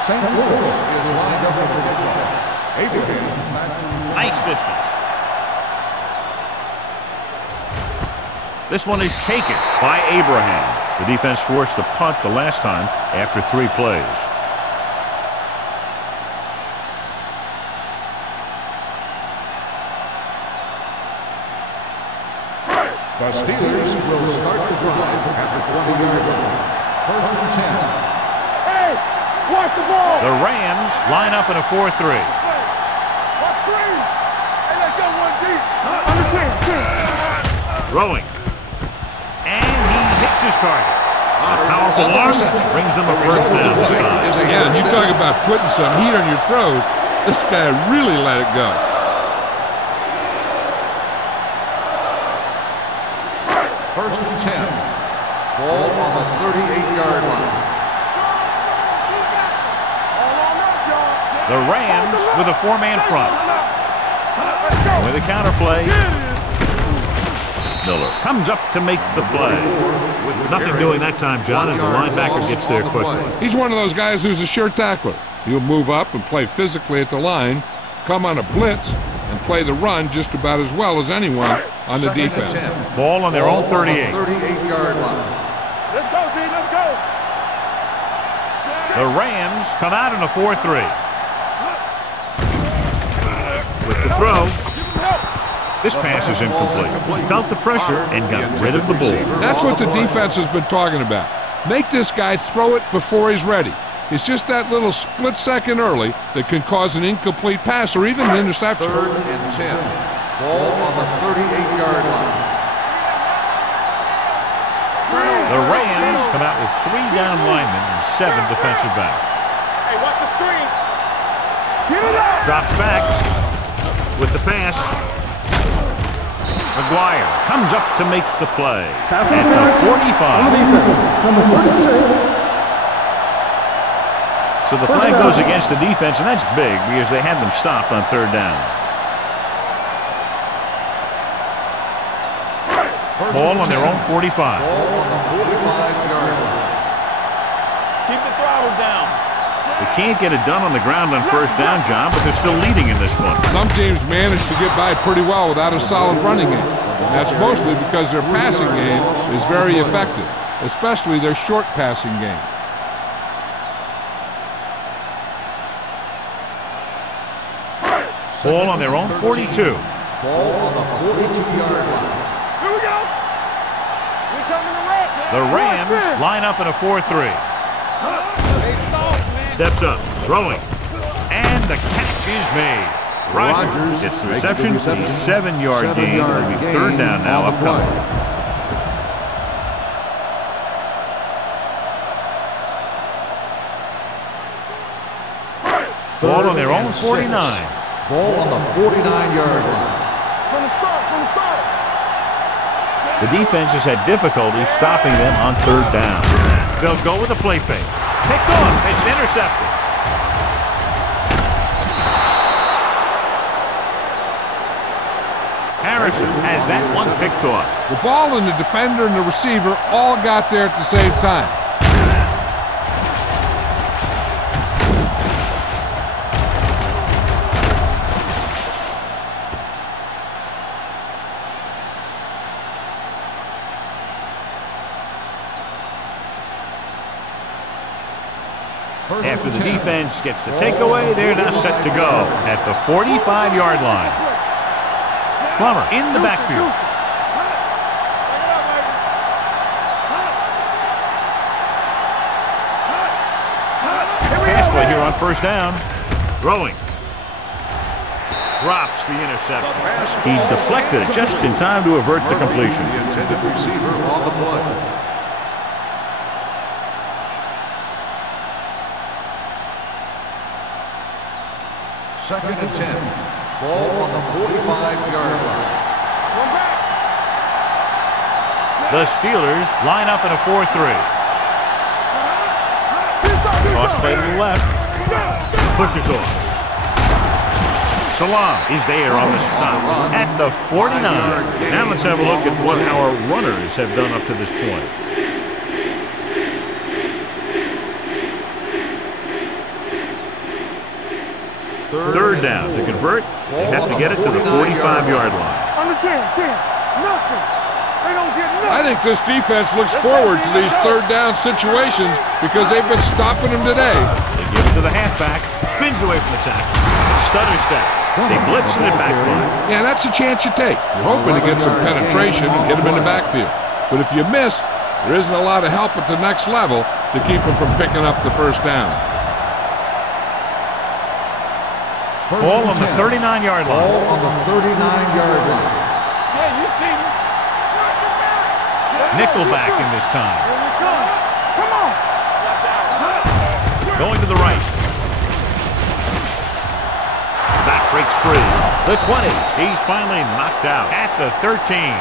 St. Louis is lined up with the kickoff. Abraham back to Nice distance. This one is taken by Abraham. The defense forced the punt the last time after 3 plays. The Steelers will start the drive at the 20-yard line. First and 10. Hey, watch the ball. The Rams line up in a 4-3. Watch screen. Hey, let's go one deep. Under 10. Throwing. And he hits his target. A powerful arm brings them a first down this time. Yeah, and you talk about putting some heat on your throws. This guy really let it go. First and 10. Ball on the 38-yard line. The Rams with a 4-man front. With a counterplay. Miller comes up to make the play. Nothing doing that time, John, as the linebacker gets there quickly. He's one of those guys who's a sure tackler. He'll move up and play physically at the line, come on a blitz, and play the run just about as well as anyone on the defense. Ball on their own 38. 38-yard line. Let's go, D, let's go. The Rams come out in a 4-3. With the throw. This pass is incomplete. He felt the pressure and got rid of the ball. That's what the defense has been talking about. Make this guy throw it before he's ready. It's just that little split second early that can cause an incomplete pass or even an interception. Third and 10. Ball on the 38-yard line. The Rams come out with 3 down linemen and 7 defensive backs. Hey, watch the screen. Get it up. Drops back with the pass. McGuire comes up to make the play. Pass at interference the on the 45. defense. Number 36. So the flag goes against the defense, and that's big because they had them stopped on 3rd down. Ball on their own 45. Ball on the 45-yard line. Keep the throttle down. They can't get it done on the ground on 1st down, John, but they're still leading in this one. Some teams manage to get by pretty well without a solid running game. And that's mostly because their passing game is very effective, especially their short passing game. Ball on their own 42. Ball on the 42-yard line. Here we go. We coming to rest. The Rams line up in a 4-3. Steps up, throwing, and the catch is made. Rodgers gets the reception, the 7-yard gain. It'll be 3rd down now upcoming. Ball on their own 49. Ball on the 49-yard line. From the start. The defense has had difficulty stopping them on 3rd down. They'll go with a play fake. Picked off. It's intercepted. Harrison has that one picked off. The ball and the defender and the receiver all got there at the same time. After the defense gets the takeaway, they're now set to go at the 45-yard line. Plummer in the backfield. Pass play here on 1st down. Throwing. Drops the interception. He deflected it just in time to avert the completion. The intended receiver on the play. Second and 10. Ball on the 45-yard line. The Steelers line up in a 4-3. Cross play to the left. Pushes off. Salam is there on the stop at the 49. Now let's have a look at what our runners have done up to this point. 3rd down. To convert, they have to get it to the 45-yard line. Under 10. Nothing. They don't get nothing. I think this defense looks forward to these 3rd down situations because they've been stopping them today. They give it to the halfback. Spins away from the tackle. Stutter step. They blitz and it backfired. Yeah, that's a chance you take. You're hoping to get some penetration and hit them in the backfield. But if you miss, there isn't a lot of help at the next level to keep them from picking up the first down. Ball on the 39-yard line. Ball on the 39-yard line. Yeah, you see me. Nickelback in this time. Here we come. Come on. Going to the right. The back breaks free. The 20. He's finally knocked out at the 13.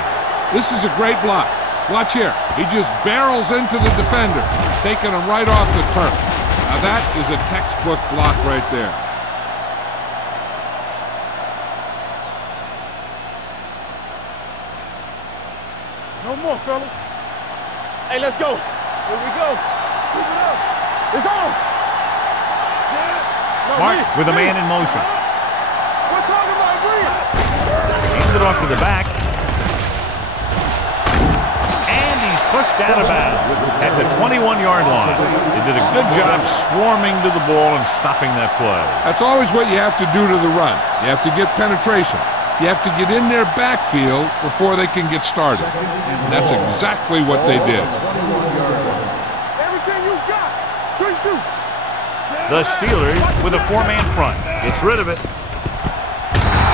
This is a great block. Watch here. He just barrels into the defender, taking him right off the turf. Now that is a textbook block right there. No more, fella. Hey, let's go. Here we go. Keep it up. It's on. No, Mark me. with a man in motion. We're talking about Green. Handed it off to the back. And he's pushed out of bounds at the 21-yard line. They did a good job swarming to the ball and stopping that play. That's always what you have to do to the run. You have to get penetration. You have to get in their backfield before they can get started. And that's exactly what they did. Everything you got. Three shoot. The Steelers with a four-man front. Gets rid of it.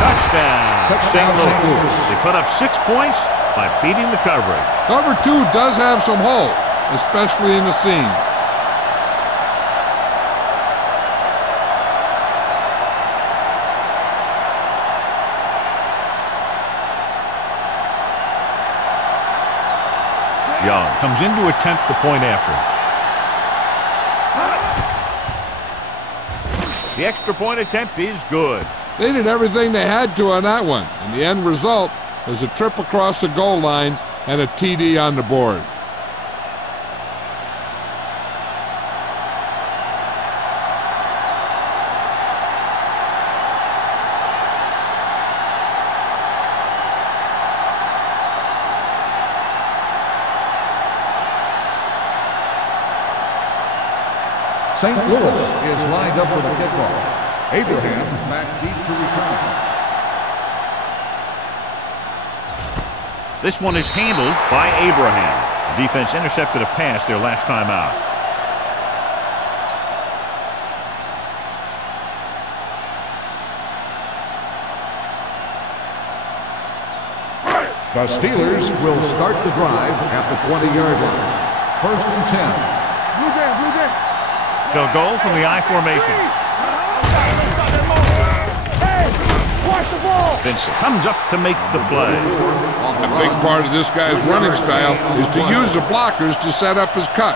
Touchdown, St. Louis. They put up 6 points by beating the coverage. Cover 2 does have some hole, especially in the seam. Young comes in to attempt the point after. The extra point attempt is good. They did everything they had to on that one, and the end result was a trip across the goal line and a TD on the board. St. Louis is lined up for the kickoff. Abraham back deep to return. This one is handled by Abraham. The defense intercepted a pass their last time out. The Steelers will start the drive at the 20-yard line. 1st and 10. Blue game, blue game. They'll go from the I formation. Hey, watch the ball. Vincent comes up to make the play. A big part of this guy's running style is to use the blockers to set up his cut,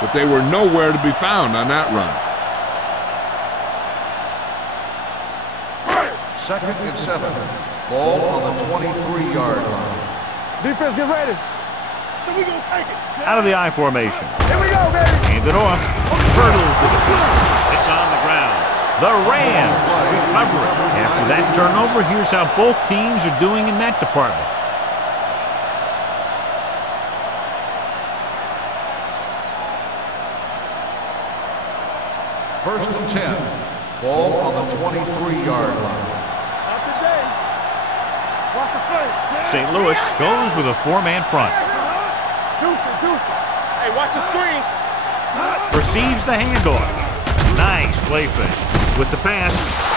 but they were nowhere to be found on that run. 2nd and 7. Ball on the 23-yard line. Defense, get ready. So we gonna take it. Out of the I formation. Here we go, baby. Hand it off. Hurdles with the feet. It's on the ground. The Rams recover it. After that turnover, here's how both teams are doing in that department. First and 10. Ball on the 23-yard line. Not today. Watch the play. St. Louis goes with a four-man front. Deuce it. Hey, watch the screen. Receives the handoff. Nice play fake. With the pass,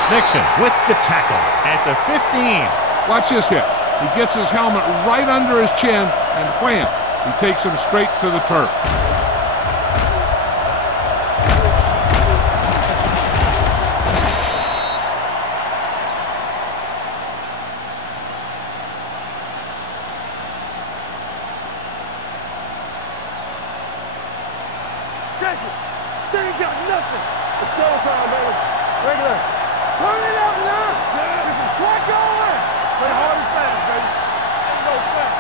Nixon with the tackle at the 15. Watch this hit. He gets his helmet right under his chin, and wham, he takes him straight to the turf. Check it. They ain't got nothing. It's showtime, baby. Regular. Turn it out now. Get some slack going. Play hard and fast, baby. Ain't no fast.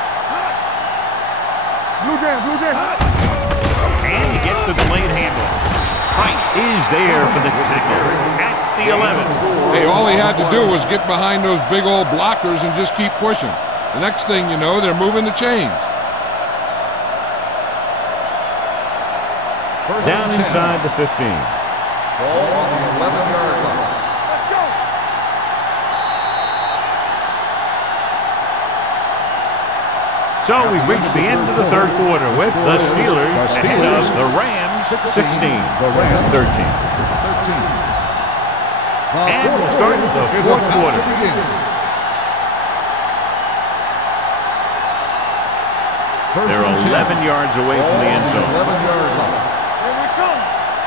Blue jam. And he gets the delayed handoff. Price is there for the tackle at the 11. Hey, all he had to do was get behind those big old blockers and just keep pushing. The next thing you know, they're moving the chains. Down inside the 15. Ball on the 11-yard line. Let's go. So we've reached the end of the third quarter with the Steelers ahead of the Rams 16, the Rams 13. And we'll start the fourth quarter. They're 11 yards away from the end zone. 11-yard line. Here we come.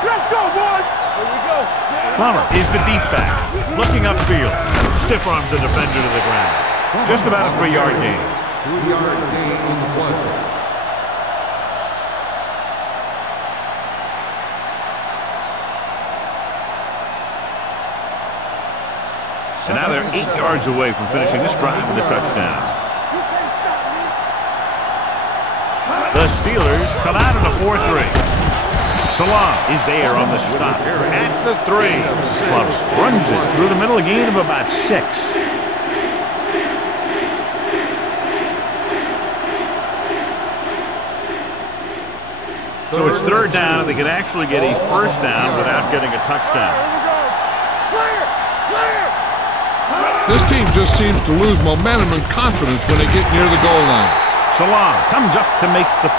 Let's go, boys. Here we go. Plummer is the deep back, looking upfield. Stiff arms the defender to the ground. Just about a 3-yard gain. 3-yard gain on the play. And now they're 8 yards away from finishing this drive with a touchdown. You can't stop me. The Steelers come out in a 4-3. Salam is there on the stop at the 3. Plummer runs it through the middle, a gain of about 6. So it's third down, and they can actually get a first down without getting a touchdown. Here we go. Clear. Clear. This team just seems to lose momentum and confidence when they get near the goal line. Salam comes up to make the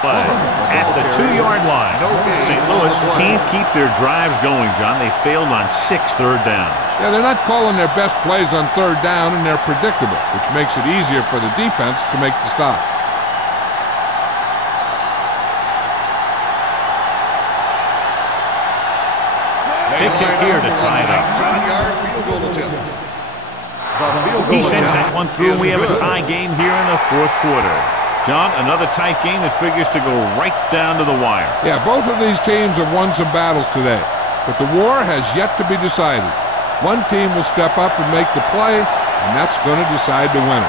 play at the 2-yard line. St. Louis can't keep their drives going, John. They failed on 6 third downs. Yeah, they're not calling their best plays on third down, and they're predictable, which makes it easier for the defense to make the stop. Big kick here to tie it up. 19-yard field goal attempt. The field goal He sends that attempt one through, and we have a is good. tie game here in the fourth quarter. John, another tight game that figures to go right down to the wire. Yeah, both of these teams have won some battles today, but the war has yet to be decided. One team will step up and make the play, and that's going to decide the winner.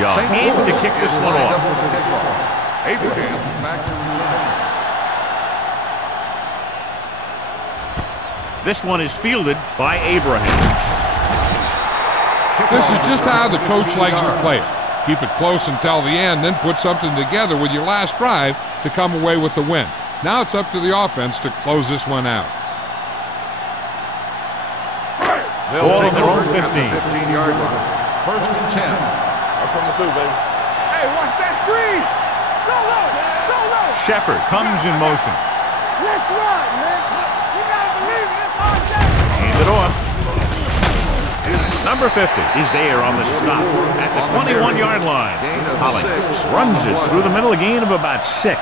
Young St. aim to Louis kick this is one lined up off. for the kickoff. Abraham back to return. This one is fielded by Abraham. This is just how the coach likes to play it. Keep it close until the end, then put something together with your last drive to come away with the win. Now it's up to the offense to close this one out. They'll Ball take on their own over at 15. the 15-yard line. First and 10. Coming through, baby. Hey, watch that screen. Go low. Go low. Shepard comes in motion. Let's run, man. You gotta believe it. It's hard day. Hand it off. Number 50 is there on the stop at the 21-yard line. Holly runs it through the middle, a gain of about 6.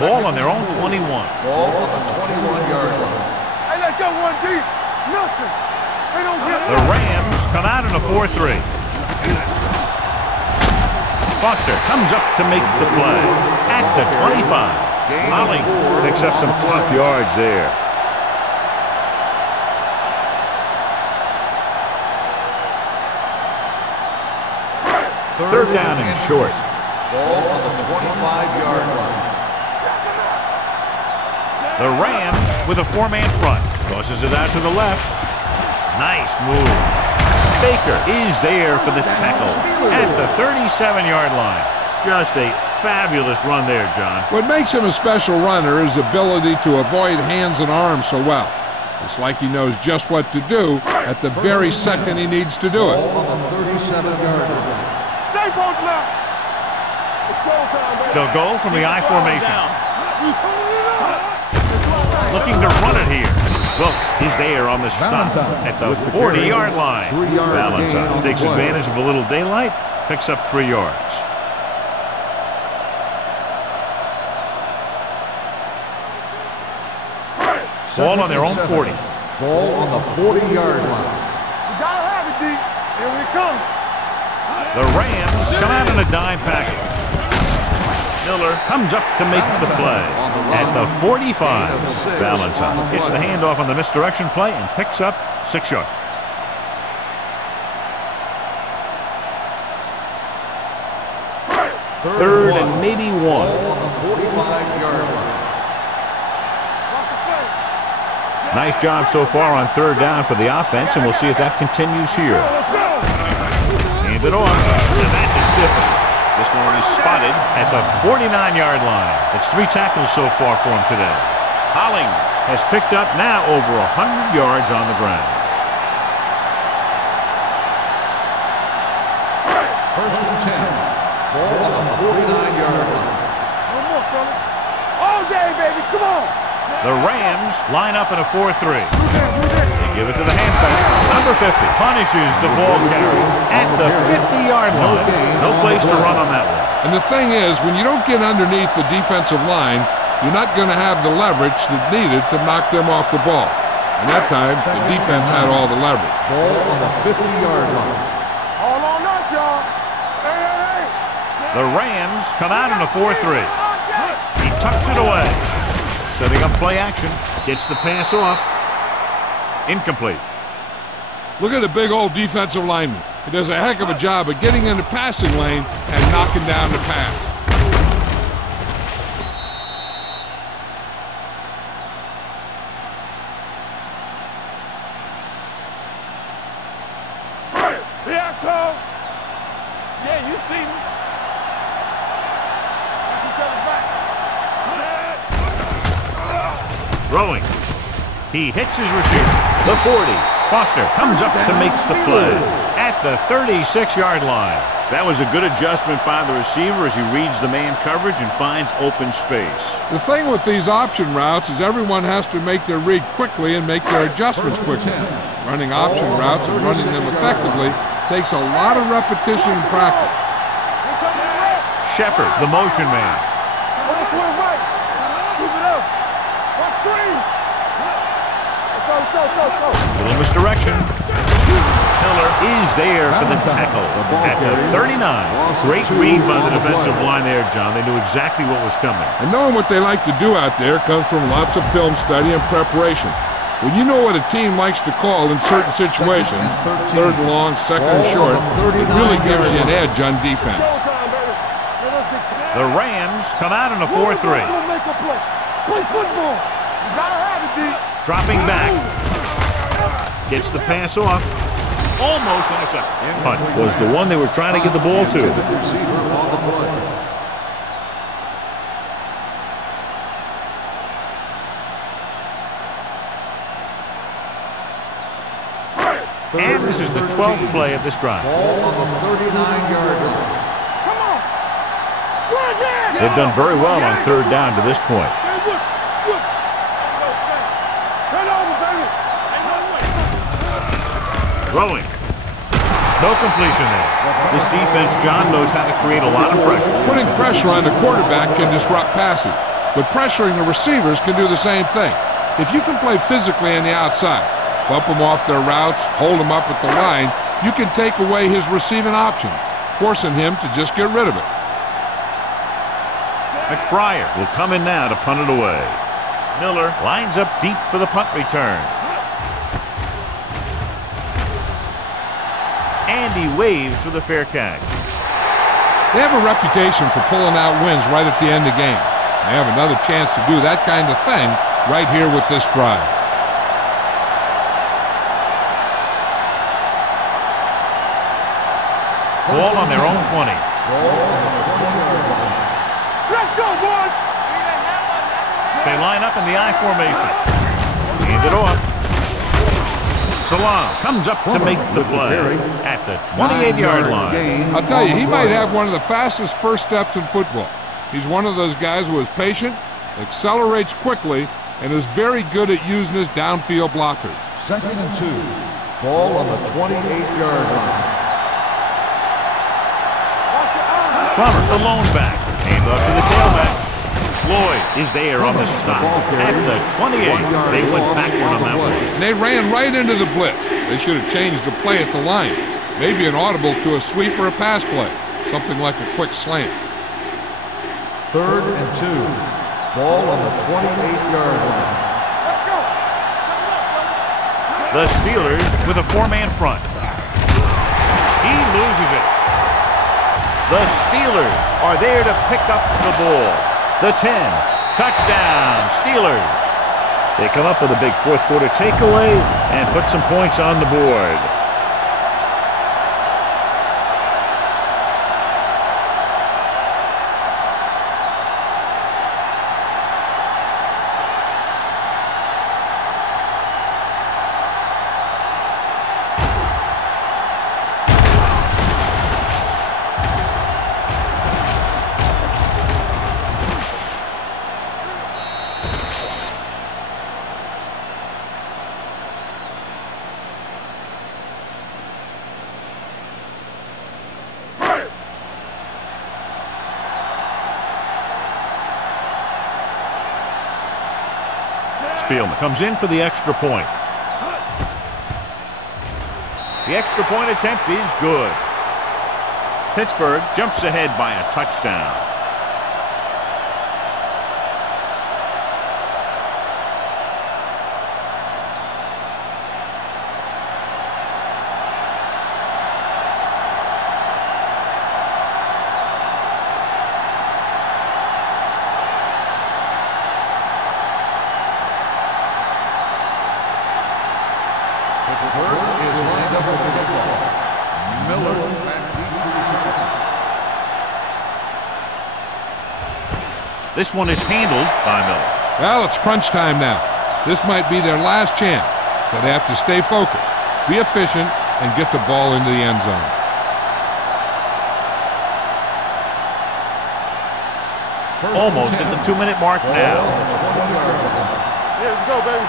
Ball on their own 21. Ball on the 21-yard line. Hey, let's go one deep. Nothing. They don't get The Rams come out in a 4-3. Foster comes up to make the play at the 25. Holly picks up some tough yards there. Third down and short. Ball on the 25-yard line. The Rams with a 4-man front. Tosses it out to the left. Nice move. Baker is there for the tackle at the 37-yard line. Just a fabulous run there, John. What makes him a special runner is the ability to avoid hands and arms so well. It's like he knows just what to do at the very second he needs to do it. Ball on the 37-yard line. Stay both left. It's goal time, baby. They'll go from the I formation. Looking to run it here. Wilt is there on the stop at the 40-yard line. Valentine takes advantage of a little daylight, picks up 3 yards. Ball on their own 40. Ball on the 40-yard line. You gotta have it, D. Here we come. The Rams come out in a dime package. Miller comes up to make the play at the 45. Valentine gets the handoff on the misdirection play and picks up 6 yards. Third and maybe 1. Ball on the 45-yard line. Watch the play. Nice job so far on third down for the offense, and we'll see if that continues here. Hand it off, and that's a stiff one. This one is spotted at the 49-yard line. It's 3 tackles so far for him today. Hollings has picked up now over 100 yards on the ground. First and 10. Ball on the 49-yard line. One more, fellas. All day, baby. Come on. The Rams line up in a 4-3. They give it to the halfback. Number 50 punishes the ball carrier at the 50-yard line. No place to run on that one. And the thing is, when you don't get underneath the defensive line, you're not going to have the leverage that's needed to knock them off the ball. And that time, the defense had all the leverage. Ball on the 50-yard line. All on us, y'all. Hey. The Rams come out in a 4-3. He tucks it away. Setting up play action. Gets the pass off. Incomplete. Look at the big old defensive lineman. He does a heck of a job of getting in the passing lane and knocking down the pass. Here I come. Yeah, you see me. Throwing. He hits his receiver. The 40. Foster comes up to make the play at the 36-yard line. That was a good adjustment by the receiver as he reads the man coverage and finds open space. The thing with these option routes is everyone has to make their read quickly and make their adjustments quickly. Running option routes and running them effectively takes a lot of repetition and practice. Shepard, the motion man. Little misdirection. Miller is there for the tackle at the 39. Great read by the defensive line there, John. They knew exactly what was coming. And knowing what they like to do out there comes from lots of film study and preparation. When you know what a team likes to call in certain situations, third and long, second and short, it really gives you an edge on defense. The Rams come out in a 4-3. Play football. You gotta have it, D. Dropping back. Gets the pass off. Almost intercepted. Punt was the one they were trying to get the ball to. And this is the 12th play of this drive. Ball on the 39-yard line. Come on. Run there. They've done very well on third down to this point. Turn over, baby. Throwing. No completion there. This defense, John, knows how to create a lot of pressure. Putting pressure on the quarterback can disrupt passing, but pressuring the receivers can do the same thing. If you can play physically on the outside, bump them off their routes, hold them up at the line, you can take away his receiving options, forcing him to just get rid of it. McBriar will come in now to punt it away. Miller lines up deep for the punt return. And he waves for the fair catch. They have a reputation for pulling out wins right at the end of games. They have another chance to do that kind of thing right here with this drive. Ball on their own 20. Let's go, boys. They line up in the I formation. Hand it off. Salam comes up to make the play at the 28-yard line. I'll tell you, he might have one of the fastest first steps in football. He's one of those guys who is patient, accelerates quickly, and is very good at using his downfield blockers. Second and 2. Ball on the 28-yard line. Plummer, the lone back. Hand off to the tailback. Lloyd is there on the stop at the 28. They went backward on that one. And they ran right into the blitz. They should have changed the play at the line. Maybe an audible to a sweep or a pass play. Something like a quick slant. Third and 2. Ball on the 28-yard line. The Steelers with a four-man front. He loses it. The Steelers are there to pick up the ball. The 10. Touchdown, Steelers. They come up with a big fourth quarter takeaway and put some points on the board. Spielman comes in for the extra point. The extra point attempt is good. Pittsburgh jumps ahead by a touchdown. This one is handled by Miller. Well, it's crunch time now. This might be their last chance, so they have to stay focused, be efficient, and get the ball into the end zone. Almost at the 2-minute mark now. Yeah, let's go, baby.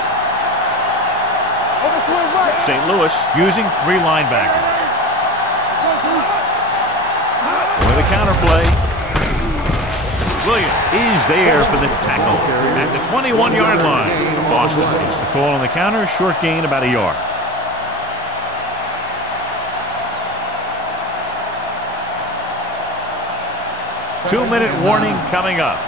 Over to his right. St. Louis using 3 linebackers. For the counterplay. Williams is there for the tackle at the 21-yard line. Boston gets the call on the counter. Short gain, about a yard. Two-minute warning coming up.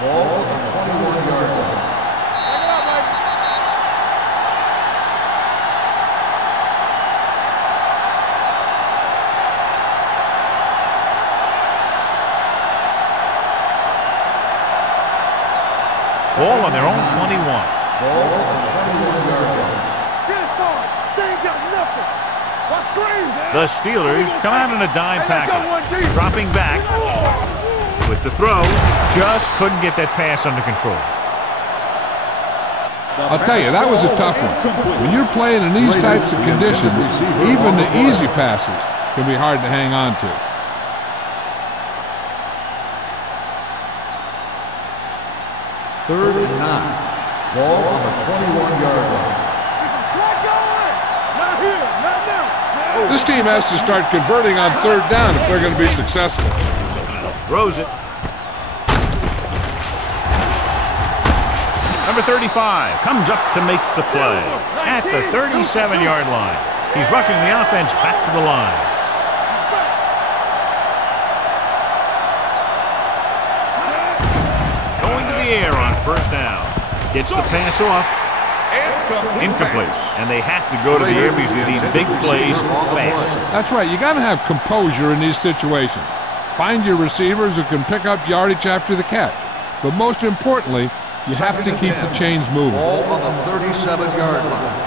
Ball on their own 21. The Steelers come out in a dime package, dropping back with the throw. Just couldn't get that pass under control. I'll tell you, that was a tough one. When you're playing in these types of conditions, even the easy passes can be hard to hang on to. Third and 9. Ball on the 21-yard line. This team has to start converting on third down if they're going to be successful. Throws it. Number 35 comes up to make the play at the 37-yard line. He's rushing the offense back to the line. Going to the air on first down. Gets the pass off. Incomplete. And they have to go to the air because they need big plays fast. That's right. You got to have composure in these situations. Find your receivers who can pick up yardage after the catch. But most importantly, you have to keep the chains moving. Ball on the 37-yard line.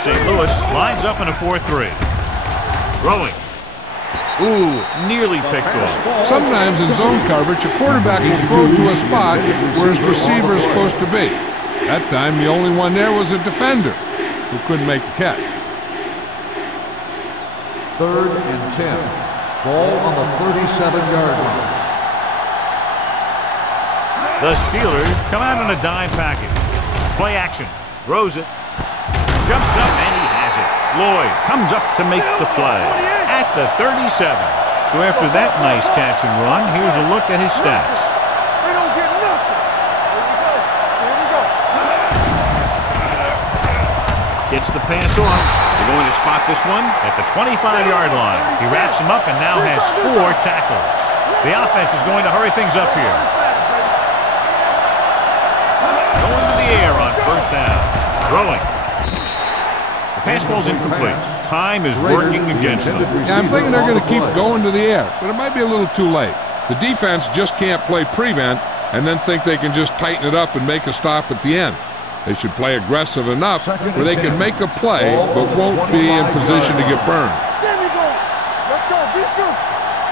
St. Louis lines up in a 4-3. Throwing. Ooh, nearly picked off. Sometimes in zone coverage, a quarterback will throw to a spot where his receiver is supposed to be. That time, the only one there was a defender who couldn't make the catch. Third and 10. Ball on the 37-yard line. The Steelers come out in a dime package. Play action. Throws it. Jumps up and he has it. Lloyd comes up to make the play at the 37. So after that nice catch and run, here's a look at his stats. We don't get nothing. Here we go. Gets the pass off. They're going to spot this one at the 25-yard line. He wraps him up and now has 4 tackles. The offense is going to hurry things up here. Going to the air on first down. Throwing. The pass ball's incomplete. Time is working against them. Yeah, I'm thinking they're going to keep going to the air, but it might be a little too late. The defense just can't play prevent and then think they can just tighten it up and make a stop at the end. They should play aggressive enough where they can make a play but won't be in position to get burned. There we go. Let's go. Be true.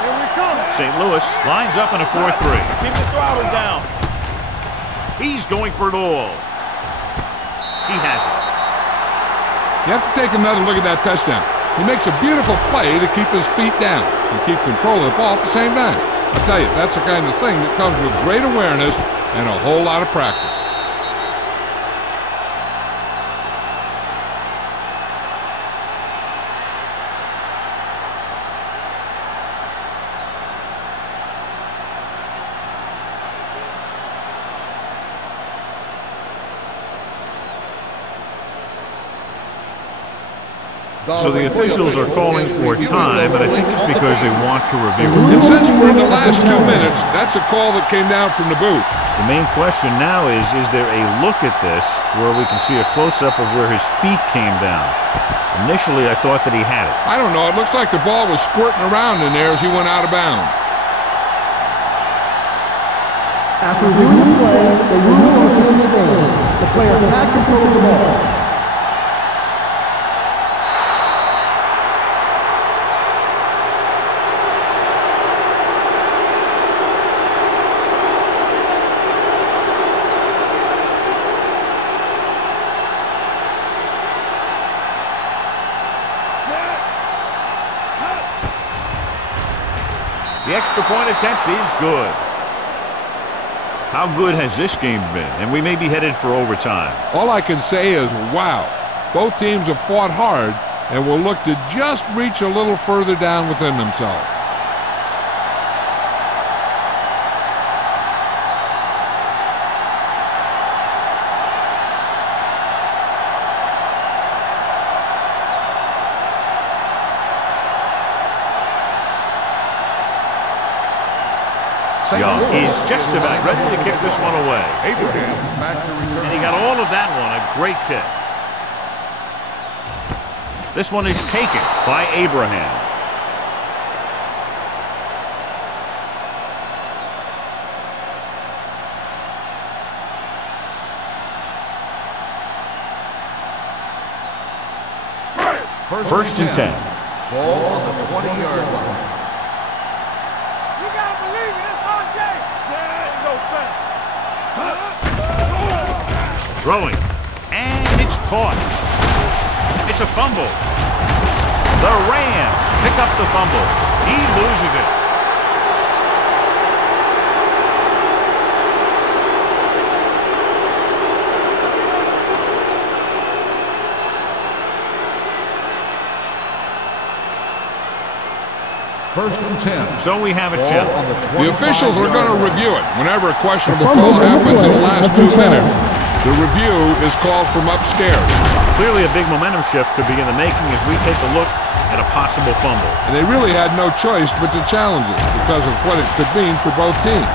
Here we come. St. Louis lines up in a 4-3. Keep the throttle down. He's going for it all. He has it. You have to take another look at that touchdown. He makes a beautiful play to keep his feet down and keep control of the ball at the same time. I'll tell you, that's the kind of thing that comes with great awareness and a whole lot of practice. So the officials are calling for time, but I think it's because they want to review it. And since we're in the last 2 minutes, that's a call that came down from the booth. The main question now is there a look at this where we can see a close-up of where his feet came down? Initially, I thought that he had it. I don't know. It looks like the ball was squirting around in there as he went out of bounds. After reviewing the play, the rule on the field stands. The player had control of the ball. The extra point attempt is good. How good has this game been? And we may be headed for overtime. All I can say is, wow. Both teams have fought hard and will look to just reach a little further down within themselves. Young is just about ready to kick this one away. Abraham back to return. And he got all of that one, a great kick. This one is taken by Abraham. First and 10. Ball on the 20-yard line. You gotta believe it. It's RJ. There you go, fast. Throwing. And it's caught. It's a fumble. The Rams pick up the fumble. He loses it. First and 10. So we have a chip. The officials are going to review it. Whenever a questionable call happens in the last 2 minutes, the review is called from upstairs. Clearly a big momentum shift could be in the making as we take a look at a possible fumble. And they really had no choice but to challenge it because of what it could mean for both teams.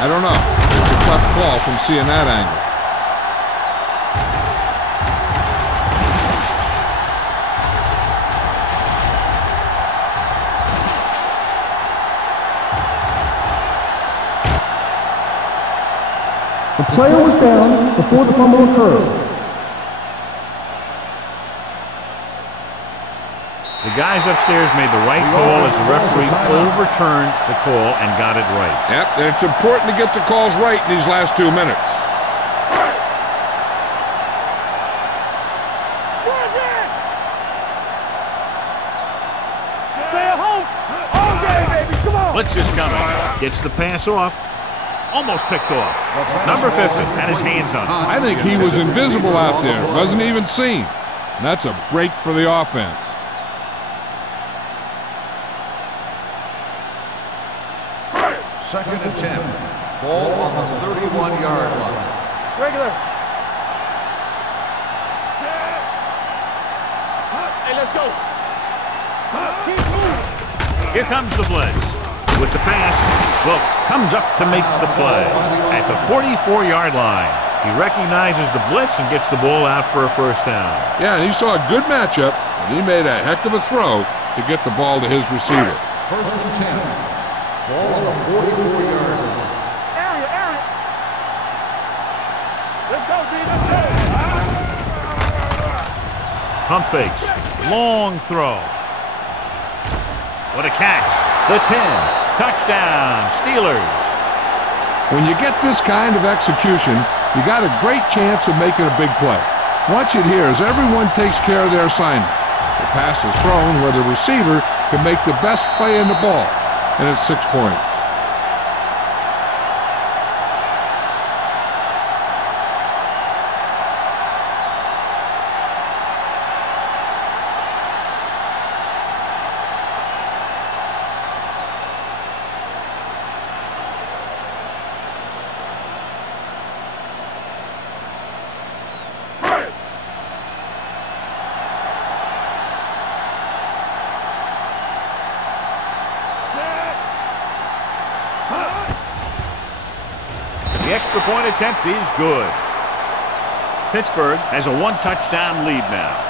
I don't know. It's a tough call from seeing that angle. The player was down before the fumble occurred. The guys upstairs made the right call as the referee overturned the call and got it right. Yep, and it's important to get the calls right in these last 2 minutes. Stay at home. All day, baby. Come on. Blitz is coming. Gets the pass off. Almost picked off. Number 50 had his hands on it. I think he was invisible out there. Wasn't even seen. And that's a break for the offense. Second and 10. Ball on the 31-yard line. Regular. Hey, let's go. Keep moving. Here comes the blitz. With the pass, Wilkes comes up to make the play. At the 44-yard line, he recognizes the blitz and gets the ball out for a first down. Yeah, and he saw a good matchup, and he made a heck of a throw to get the ball to his receiver. First and 10. Ball on the 44-yard line. Area. Let's go, D. Let's go. Pump fakes. Long throw. What a catch. The 10. Touchdown, Steelers. When you get this kind of execution, you got a great chance of making a big play. Watch it here as everyone takes care of their assignment. The pass is thrown where the receiver can make the best play in the ball, and it's 6 points. The extra point attempt is good. Pittsburgh has a 1-touchdown lead now.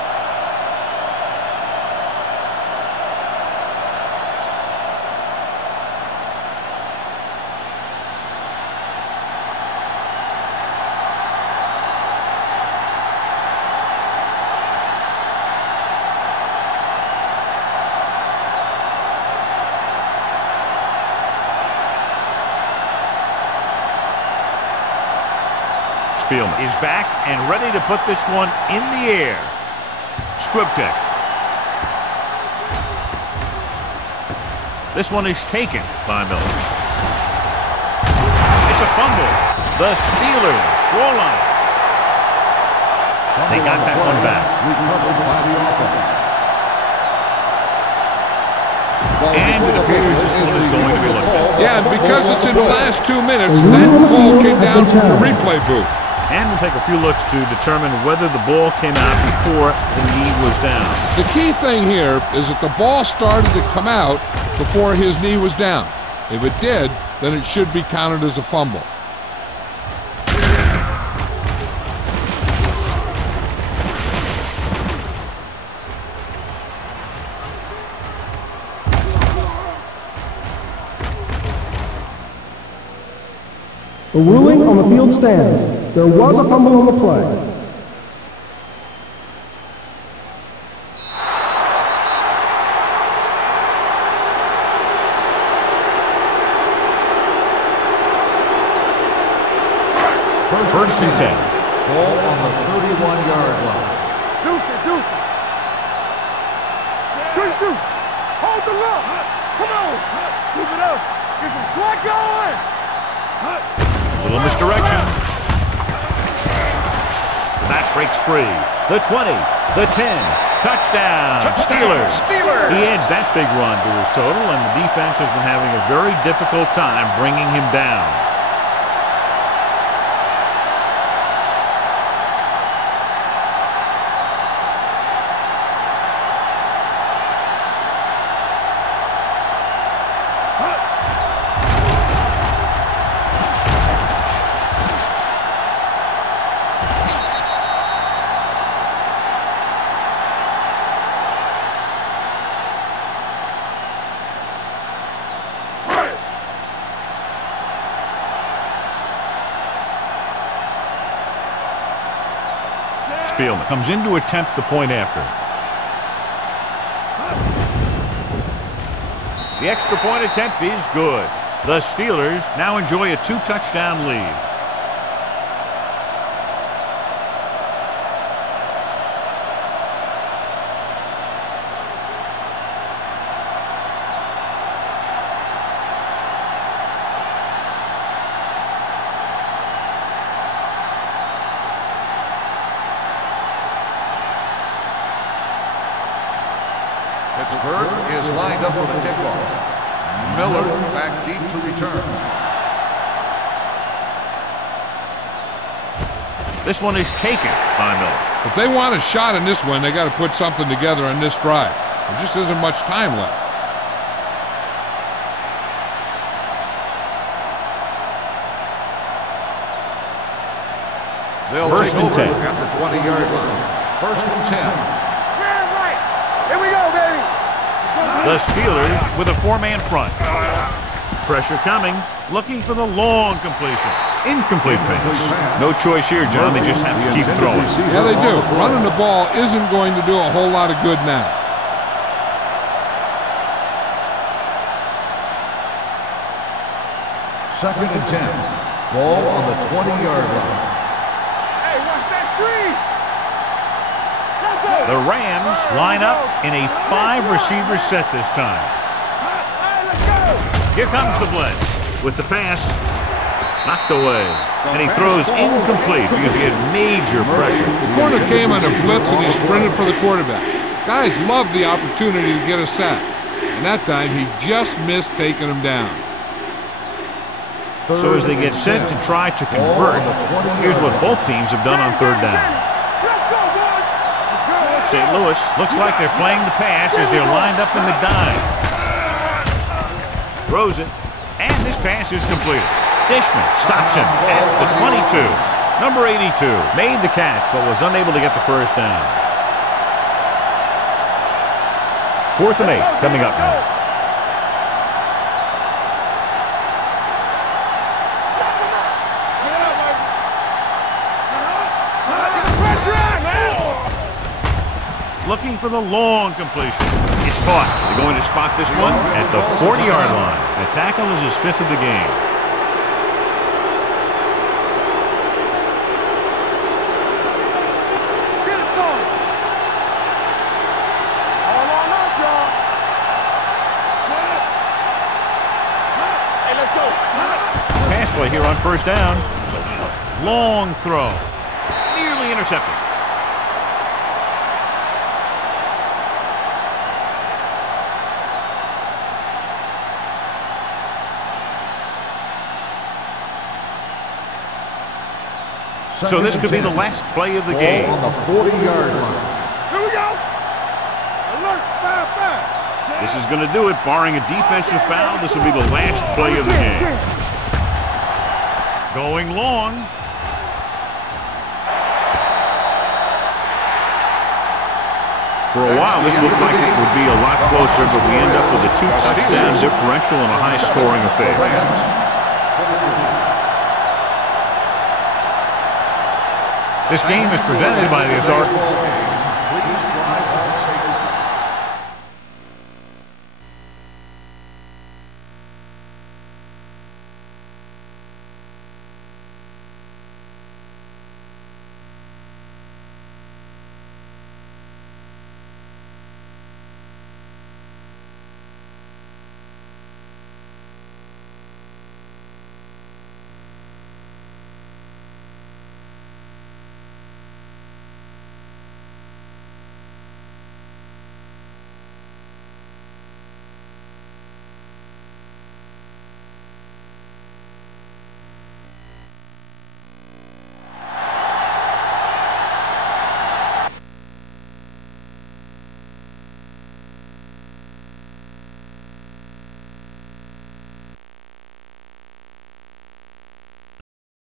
Spielman is back and ready to put this one in the air. Squib kick. This one is taken by Miller. It's a fumble. The Steelers roll on it. They got that one back. Recovered by the offense. And it appears this one is going to be looked at. Yeah, and because it's in the last 2 minutes, that call came down from the replay booth. And we'll take a few looks to determine whether the ball came out before the knee was down. The key thing here is that the ball started to come out before his knee was down. If it did, then it should be counted as a fumble. The ruling on the field stands. There was a fumble on the play. First and 10. Ball on the 31-yard line. Deuce it. Good shoot. Hold the rope. Come on. Keep it up. Get some swag going. Little misdirection. That breaks free. The 20, the 10, touchdown, Steelers. He adds that big run to his total, and the defense has been having a very difficult time bringing him down. Spielman comes in to attempt the point after. The extra point attempt is good. The Steelers now enjoy a 2-touchdown lead. Pittsburgh is lined up with a kickoff. Miller back deep to return. This one is taken by Miller. If they want a shot in this one, they got to put something together on this drive. There just isn't much time left. They'll First take and over 10. at the 20-yard line. First and 10. Right. Here we go, baby. The Steelers with a 4-man front. Pressure coming, looking for the long completion. Incomplete pass. No choice here, John. They just have to keep throwing. Yeah, they do. Running the ball isn't going to do a whole lot of good now. Second and 10. Ball on the 20-yard line. Hey, watch that screen. The Rams line up in a 5-receiver set this time. Here comes the blitz with the pass. Knocked away. And he throws incomplete because he had major pressure. The corner came on a blitz and he sprinted for the quarterback. Guys love the opportunity to get a sack. And that time he just missed taking him down. So as they get set to try to convert, here's what both teams have done on third down. St. Louis looks like they're playing the pass as they're lined up in the dime. Throws it, and this pass is completed. Dishman stops him at the 22. Number 82 made the catch but was unable to get the first down. 4th and 8 coming up now. Looking for the long completion. It's caught. They're going to spot this one at the 40-yard line. The tackle is his 5th of the game. Get it going. All on us, y'all. Hey, let's go. Pass play here on first down. Long throw. Nearly intercepted. So this could be the last play of the game. On the 40-yard line. Here we go. Alert, 5-5. This is going to do it. Barring a defensive foul, this will be the last play of the game. Going long. For a while, this looked like it would be a lot closer, but we end up with a 2-touchdown differential and a high-scoring affair. This game is presented by the authority.